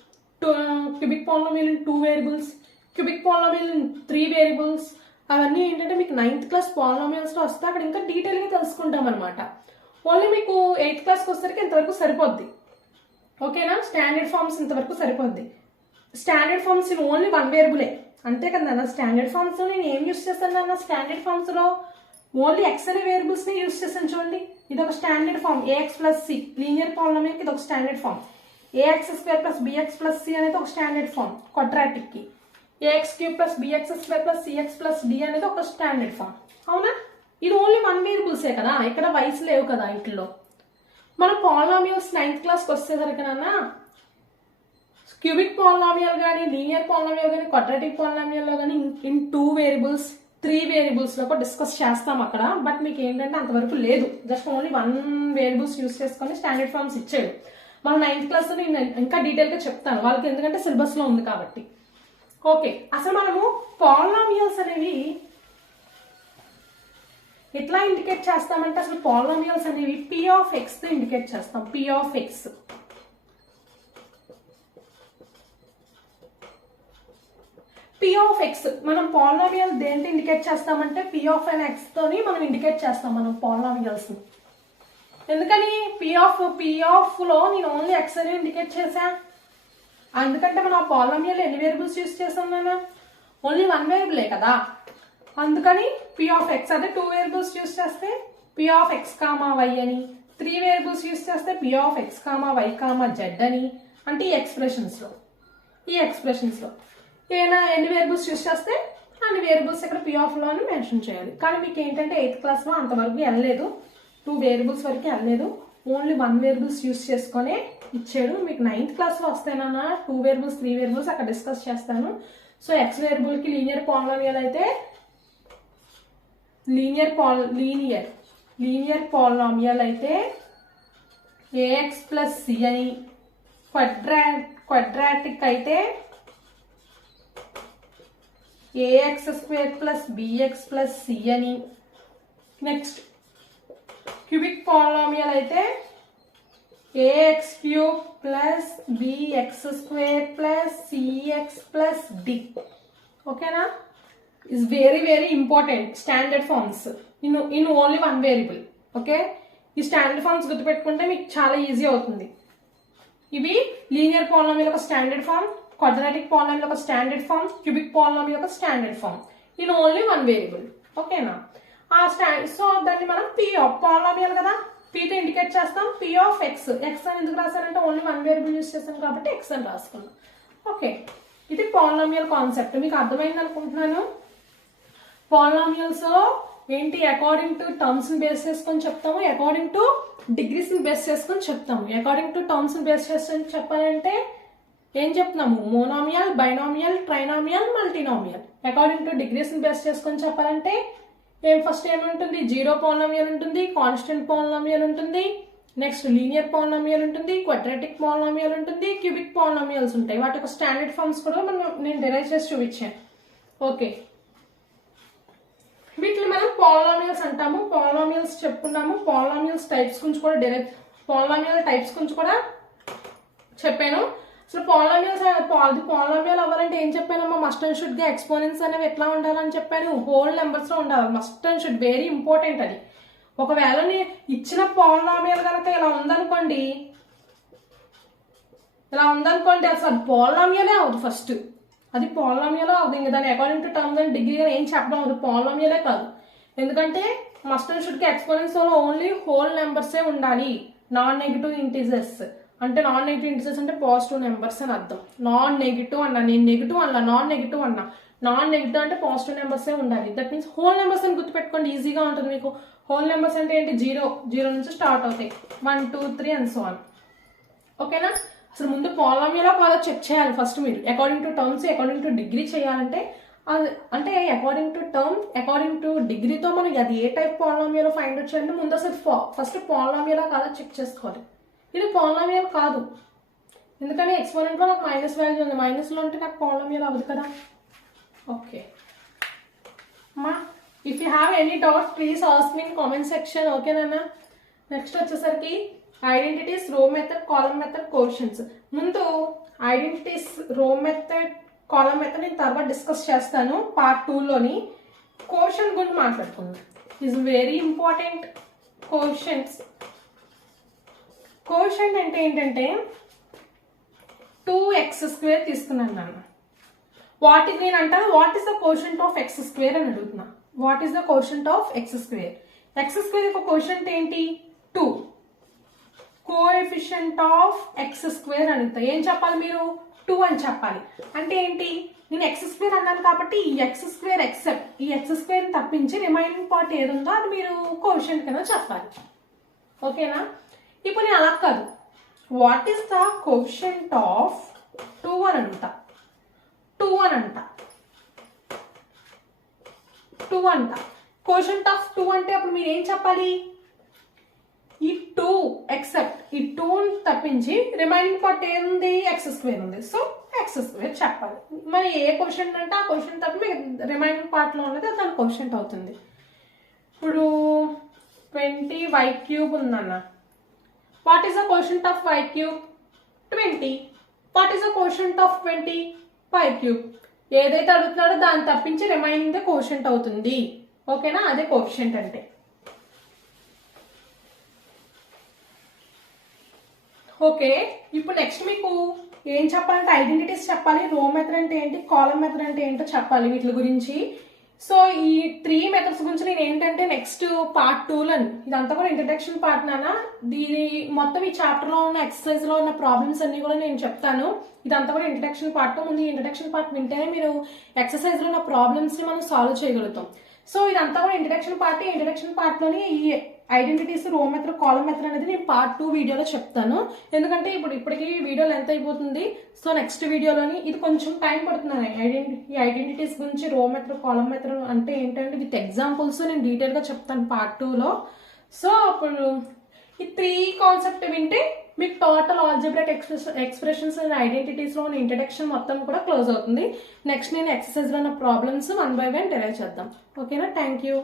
Cubic polynomial in 2 variables, cubic polynomial in 3 variables, అవన్నీ ఏంటంటే మీకు 9th క్లాస్ పాలినామియల్స్లో వస్తే అక్కడ ఇంకా డీటెయిల్గా తెలుసుకుంటాం అనమాట. ఓన్లీ మీకు 8th క్లాస్కి వచ్చేసరికి ఇంతవరకు సరిపోద్ది. ఓకేనా? స్టాండర్డ్ ఫార్మ్స్ ఇంతవరకు సరిపోద్ది. స్టాండర్డ్ ఫార్మ్స్ ఇవి ఓన్లీ 1 వేరియబులే అంతే కదా నాన్న. స్టాండర్డ్ ఫార్మ్స్ నేను ఏం యూస్ చేస్తాను అన్న, స్టాండర్డ్ ఫార్మ్స్లో ఓన్లీ ఎక్స్ అనే వేరియబుల్స్ని యూస్ చేస్తాను. చూడండి, ఇది ఒక standard form A X plus C linear పాలినామియల్కి ఇది ఒక standard form. A X square plus bx plus C అనేది ఒక స్టాండర్డ్ ఫార్మ్ క్వాడ్రాటిక్కి. A X cube plus bx square plus CX plus D అనేది ఒక స్టాండర్డ్ ఫార్మ్. అవునా? ఇది ఓన్లీ 1 వేరియబుల్సే కదా, ఇక్కడ వైస్ లేవు కదా ఇంట్లో. మన పాలినామియల్స్ 9th క్లాస్కి వచ్చేసరికనన్నా క్యూబిక్ పాలినామియల్ కానీ లీనియర్ పాలినామియల్ కానీ క్వాడ్రాటిక్ పాలినామియల్లో కానీ ఇన్ 2 వేరియబుల్స్ 3 వేరియబుల్స్లో కూడా డిస్కస్ చేస్తాం అక్కడ. బట్ మీకు ఏంటంటే అంతవరకు లేదు, జస్ట్ ఓన్లీ 1 వేరియబుల్స్ యూస్ చేసుకొని స్టాండర్డ్ ఫార్మ్స్ ఇచ్చాడు. మన 9th క్లాస్లో నేను ఇంకా డీటెయిల్గా చెప్తాను వాళ్ళకి, ఎందుకంటే సిలబస్లో ఉంది కాబట్టి. ఓకే, అసలు మనము పాలినామియల్స్ అనేవి ఎట్లా ఇండికేట్ చేస్తామంటే, అసలు పాలినామియల్స్ అనేవి పి ఆఫ్ ఎక్స్ తో ఇండికేట్ చేస్తాం. P of X, P of X మనం పాలినామియల్ దేంతో ఇండికేట్ చేస్తామంటే పి ఆఫ్ ఎన్ ఎక్స్ తోని మనం ఇండికేట్ చేస్తాం మనం పాలినామియల్స్. ఎందుకని పి ఆఫ్ లో నేను ఓన్లీ ఎక్స్ అని ఇండికేట్ చేశా, ఎందుకంటే మనం ఆ పాలినామియల్ ఎన్ని వేరియబుల్స్ యూస్ చేస్తాం నాన్న, ఓన్లీ 1 వేరియబులే కదా. అందుకని పి ఆఫ్ ఎక్స్ అదే 2 వేరియబుల్స్ యూస్ చేస్తే p of x comma y అని, 3 వేరియబుల్స్ యూస్ చేస్తే p of x comma y comma z అని. అంటే ఈ ఎక్స్ప్రెషన్స్లో ఏమైనా ఎన్ని వేరియబుల్స్ యూస్ చేస్తే అన్ని వేరియబుల్స్ ఇక్కడ పి ఆఫ్లో అని మెన్షన్ చేయాలి. కానీ మీకు ఏంటంటే 8th క్లాస్లో అంతవరకు వెళ్ళలేదు, 2 వేరియబుల్స్ వరకు వెళ్ళలేదు, ఓన్లీ 1 వేరియబుల్స్ యూస్ చేసుకొని ఇచ్చాడు. మీకు 9th క్లాస్లో వస్తేనన్నా 2 వేరియబుల్స్ 3 వేరియబుల్స్ అక్కడ డిస్కస్ చేస్తాను. సో ఎక్స్ వేరియబుల్కి లీనియర్ పాలినామియల్ అయితే లీనియర్ పాలినామియల్ అయితే ఏఎక్స్ ప్లస్ సి అని, క్వాడ్రాటిక్ అయితే A X square plus bx plus C అని. నెక్స్ట్ క్యూబిక్ పాలినామియల్ అయితే A X cube plus bx square plus CX plus D. ఓకేనా? Is very very important standard forms in only 1 variable. Okay, ఈ standard forms గుర్తుపెట్టుకుంటే మీకు చాలా easy అవుతుంది. ఇవి linear polynomial ఒక స్టాండర్డ్ ఫార్మ్, క్వాడ్రాటిక్ పాలినామియల్ ఒక స్టాండర్డ్ ఫార్మ్, క్యూబిక్ పాలినామియల్ ఒక standard form in only 1 variable. ఓకేనా? సో దాన్ని మనం పి ఆఫ్ పాలినామియల్ కదా, పీతో ఇండికేట్ చేస్తాం. పి ఆఫ్ ఎక్స్, ఎక్స్ అని ఎందుకు రాశానంటే ఓన్లీ 1 వేరియబుల్ యూస్ చేస్తాం కాబట్టి ఎక్స్ అని రాసుకున్నాం. ఓకే, ఇది పాలినామియల్ కాన్సెప్ట్ మీకు అర్థమైంది అనుకుంటున్నాను. పాలినామియల్స్ ఏంటి, అకార్డింగ్ టు టర్మ్స్ ని బేస్ చేసుకొని చెప్తాము, అకార్డింగ్ టు డిగ్రీస్ ని బేస్ చేసుకొని చెప్తాము. అకార్డింగ్ టు టర్మ్స్ ని బేస్ చేసుకొని చెప్పాలంటే ఏం చెప్తున్నాము, monomial, binomial, trinomial, multinomial. According to degrees ని బేస్ చేసుకొని చెప్పాలంటే ఫస్ట్ ఏముంటుంది, జీరో పాలినామియల్ ఉంటుంది, కాన్స్టెంట్ పాలినామియల్ ఉంటుంది, నెక్స్ట్ లీనియర్ పాలినామియల్ ఉంటుంది, క్వాడ్రాటిక్ పాలినామియల్ ఉంటుంది, క్యూబిక్ పాలినామియల్స్ ఉంటాయి. వాటి యొక్క స్టాండర్డ్ ఫార్మ్స్ కూడా నేను డిరైవ్ చేసి చూపించాను. ఓకే, వీటిని మనం పాలినామియల్స్ అంటాము. పాలినామియల్స్ చెప్పుకున్నాము. పాలినామియల్స్ టైప్స్ గురించి కూడా పాలినామియల్ టైప్స్ గురించి కూడా చెప్పాను. అసలు పాలినామియల్ అవ్వాలంటే ఏం చెప్పానమ్మా, మస్ట్ అండ్ షుడ్ గా ఎక్స్పోనెంట్స్ అనేవి ఎట్లా ఉండాలని చెప్పాను, హోల్ నెంబర్స్ లో ఉండాలి. Must and should very important అది. ఒకవేళ ఇచ్చిన పాలినామియల్ కనుక ఇలా ఉందనుకోండి అసలు పాలినామియలే అవుతుంది ఫస్ట్. అది పాలినామియలే అవుతుంది, ఇంకా దాని according to terms and degree ఏం చెప్పడం అవుతుంది, పాలినామియలే కాదు. ఎందుకంటే మస్ట్ అండ్ షుడ్ కి ఎక్స్పోనెంట్స్ లో ఓన్లీ హోల్ నెంబర్సే ఉండాలి, నాన్ నెగిటివ్ ఇంటీజర్స్. అంటే నాన్ నెగిటివ్ ఇంటీజర్స్ అంటే పాజిటివ్ నెంబర్స్ అని అర్థం. నాన్ నెగిటివ్ అన్నా, నేను నెగిటివ్ అన్నా, నాన్ నెగిటివ్ అన్నా. నాన్ నెగిటివ్ అంటే పాజిటివ్ నెంబర్సే ఉండాలి. దట్ మీన్స్ హోల్ నెంబర్స్ అని గుర్తుపెట్టుకోండి, ఈజీగా ఉంటుంది మీకు. హోల్ నెంబర్స్ అంటే ఏంటి, 0 నుంచి స్టార్ట్ అవుతాయి, 1 2 3 అండ్ సో ఆన్. ఓకేనా? అసలు ముందు పాలినామియల్ కాదో చెక్ చేయాలి ఫస్ట్ మీరు. According to terms, according to degree చేయాలంటే అంటే according to term, according to డిగ్రీతో మనం అది ఏ టైప్ పాలినామియల్ ఫైండ్ అవుట్ చేయాలంటే ముందు అసలు ఫస్ట్ పాలినామియల్ కాదో చెక్ చేసుకోవాలి. ఇది పాలినామియల్ కాదు, ఎందుకని ఎక్స్పోనెంట్ లో నాకు మైనస్ వాల్యూ ఉంది, మైనస్ లో ఉంటే నాకు పాలినామియల్ అవ్వదు కదా. ఓకే అమ్మా, if you have any doubts please ask me in comment section. ఓకేనా? నెక్స్ట్ వచ్చేసరికి ఐడెంటిటీస్, రో మెథడ్, కాలమ్ మెథడ్, కోషన్స్. ముందు ఐడెంటిటీస్, రో మెథడ్, కాలమ్ మెథడ్ నేను తర్వాత డిస్కస్ చేస్తాను పార్ట్ 2లోని. కోషన్ గురించి మాట్లాడుకుందాం. Is very important. కోషన్ అంటే ఏంటంటే 2x² తీసుకున్నాను నాన్న. నేను అంటాను what is the quotient of x² అని అడుగుతున్నా. What is the quotient of x²? x² యొక్క కోషంట్ ఏంటి? 2. కోఎఫిషియంట్ ఆఫ్ x² అడుగుతా. ఏం చెప్పాలి మీరు? 2 అని చెప్పాలి. అంటే ఏంటి? నేను x² అన్నాను కాబట్టి ఈ x² ఎక్సెప్ట్ ఈ x² తప్పించి రిమైనింగ్ పార్ట్ ఏది ఉందో అది మీరు కోషంట్ కింద చెప్పాలి. ఓకేనా? ఇప్పుడు నేను అలా కాదు, what is the quotient of 2 అని అడుగుతా. 2 అంట. కోషంట్ ఆఫ్ 2 అంటే అప్పుడు మీరు ఏం చెప్పాలి? ఈ 2 ఎక్సెప్ట్ ఈ 2 తప్పించి రిమైనింగ్ పార్ట్ ఏముంది? x² ఉంది. సో x² చెప్పాలి. మరి ఏ కోషంట్ అంటే ఆ కోషంట్ తప్ప రిమైనింగ్ పార్ట్ లో ఉన్నది దాని కోషంట్ అవుతుంది. ఇప్పుడు 20y³ ఉందన్న. What is the quotient of y³? 20. What is the quotient of 20? y³. ఏదైతే అడుగుతున్నాడో దాన్ని తప్పించి రిమైనింగ్ ద కోషంట్ అవుతుంది. ఓకేనా? అదే కోషంట్ అంటే. ఓకే, ఇప్పుడు నెక్స్ట్ మీకు ఏం చెప్పాలంటే ఐడెంటిటీస్ చెప్పాలి. రో మెథడ్ అంటే ఏంటి, కాలమ్ మెథడ్ అంటే ఏంటో చెప్పాలి వీటి గురించి. సో ఈ 3 మెథడ్స్ గురించి నేను ఏంటంటే నెక్స్ట్ పార్ట్ 2లో, ఇదంతా కూడా ఇంట్రడక్షన్ పార్ట్ నానా. దీని మొత్తం ఈ చాప్టర్ లో ఉన్న ఎక్సర్సైజ్ లో ఉన్న ప్రాబ్లమ్స్ అన్ని కూడా నేను చెప్తాను. ఇదంతా కూడా ఇంట్రడక్షన్ పార్ట్. ముందు ఇంట్రడక్షన్ పార్ట్ వింటేనే మీరు ఎక్సర్సైజ్ లో ఉన్న ప్రాబ్లమ్స్ ని మనం సాల్వ్ చేయగలుగుతాం. సో ఇదంతా కూడా ఇంట్రడక్షన్ పార్ట్. ఇంట్రడక్షన్ పార్ట్ లోని ఈ ఐడెంటిటీస్, రో మెథడ్, కాలమ్ మెథడ్ అనేది నేను పార్ట్ 2 వీడియోలో చెప్తాను. ఎందుకంటే ఇప్పటికి వీడియో లెంత్ అయిపోతుంది. సో నెక్స్ట్ వీడియోలోని ఇది కొంచెం టైం పడుతుంది. ఈ ఐడెంటిటీస్ గురించి, రో మెథడ్, కాలమ్ మెథడ్ అంటే ఏంటంటే విత్ ఎగ్జాంపుల్స్ నేను డీటెయిల్ గా చెప్తాను పార్ట్ 2లో. సో అప్పుడు ఈ 3 కాన్సెప్ట్ వింటే మీకు total algebraic expressions and identities లో ఉన్న ఇంట్రడక్షన్ మొత్తం కూడా క్లోజ్ అవుతుంది. నెక్స్ట్ నేను ఎక్సర్సైజ్ లో ఉన్న ప్రాబ్లమ్స్ 1 by 1 డెరైవ్ చేద్దాం. ఓకేనా? Thank you.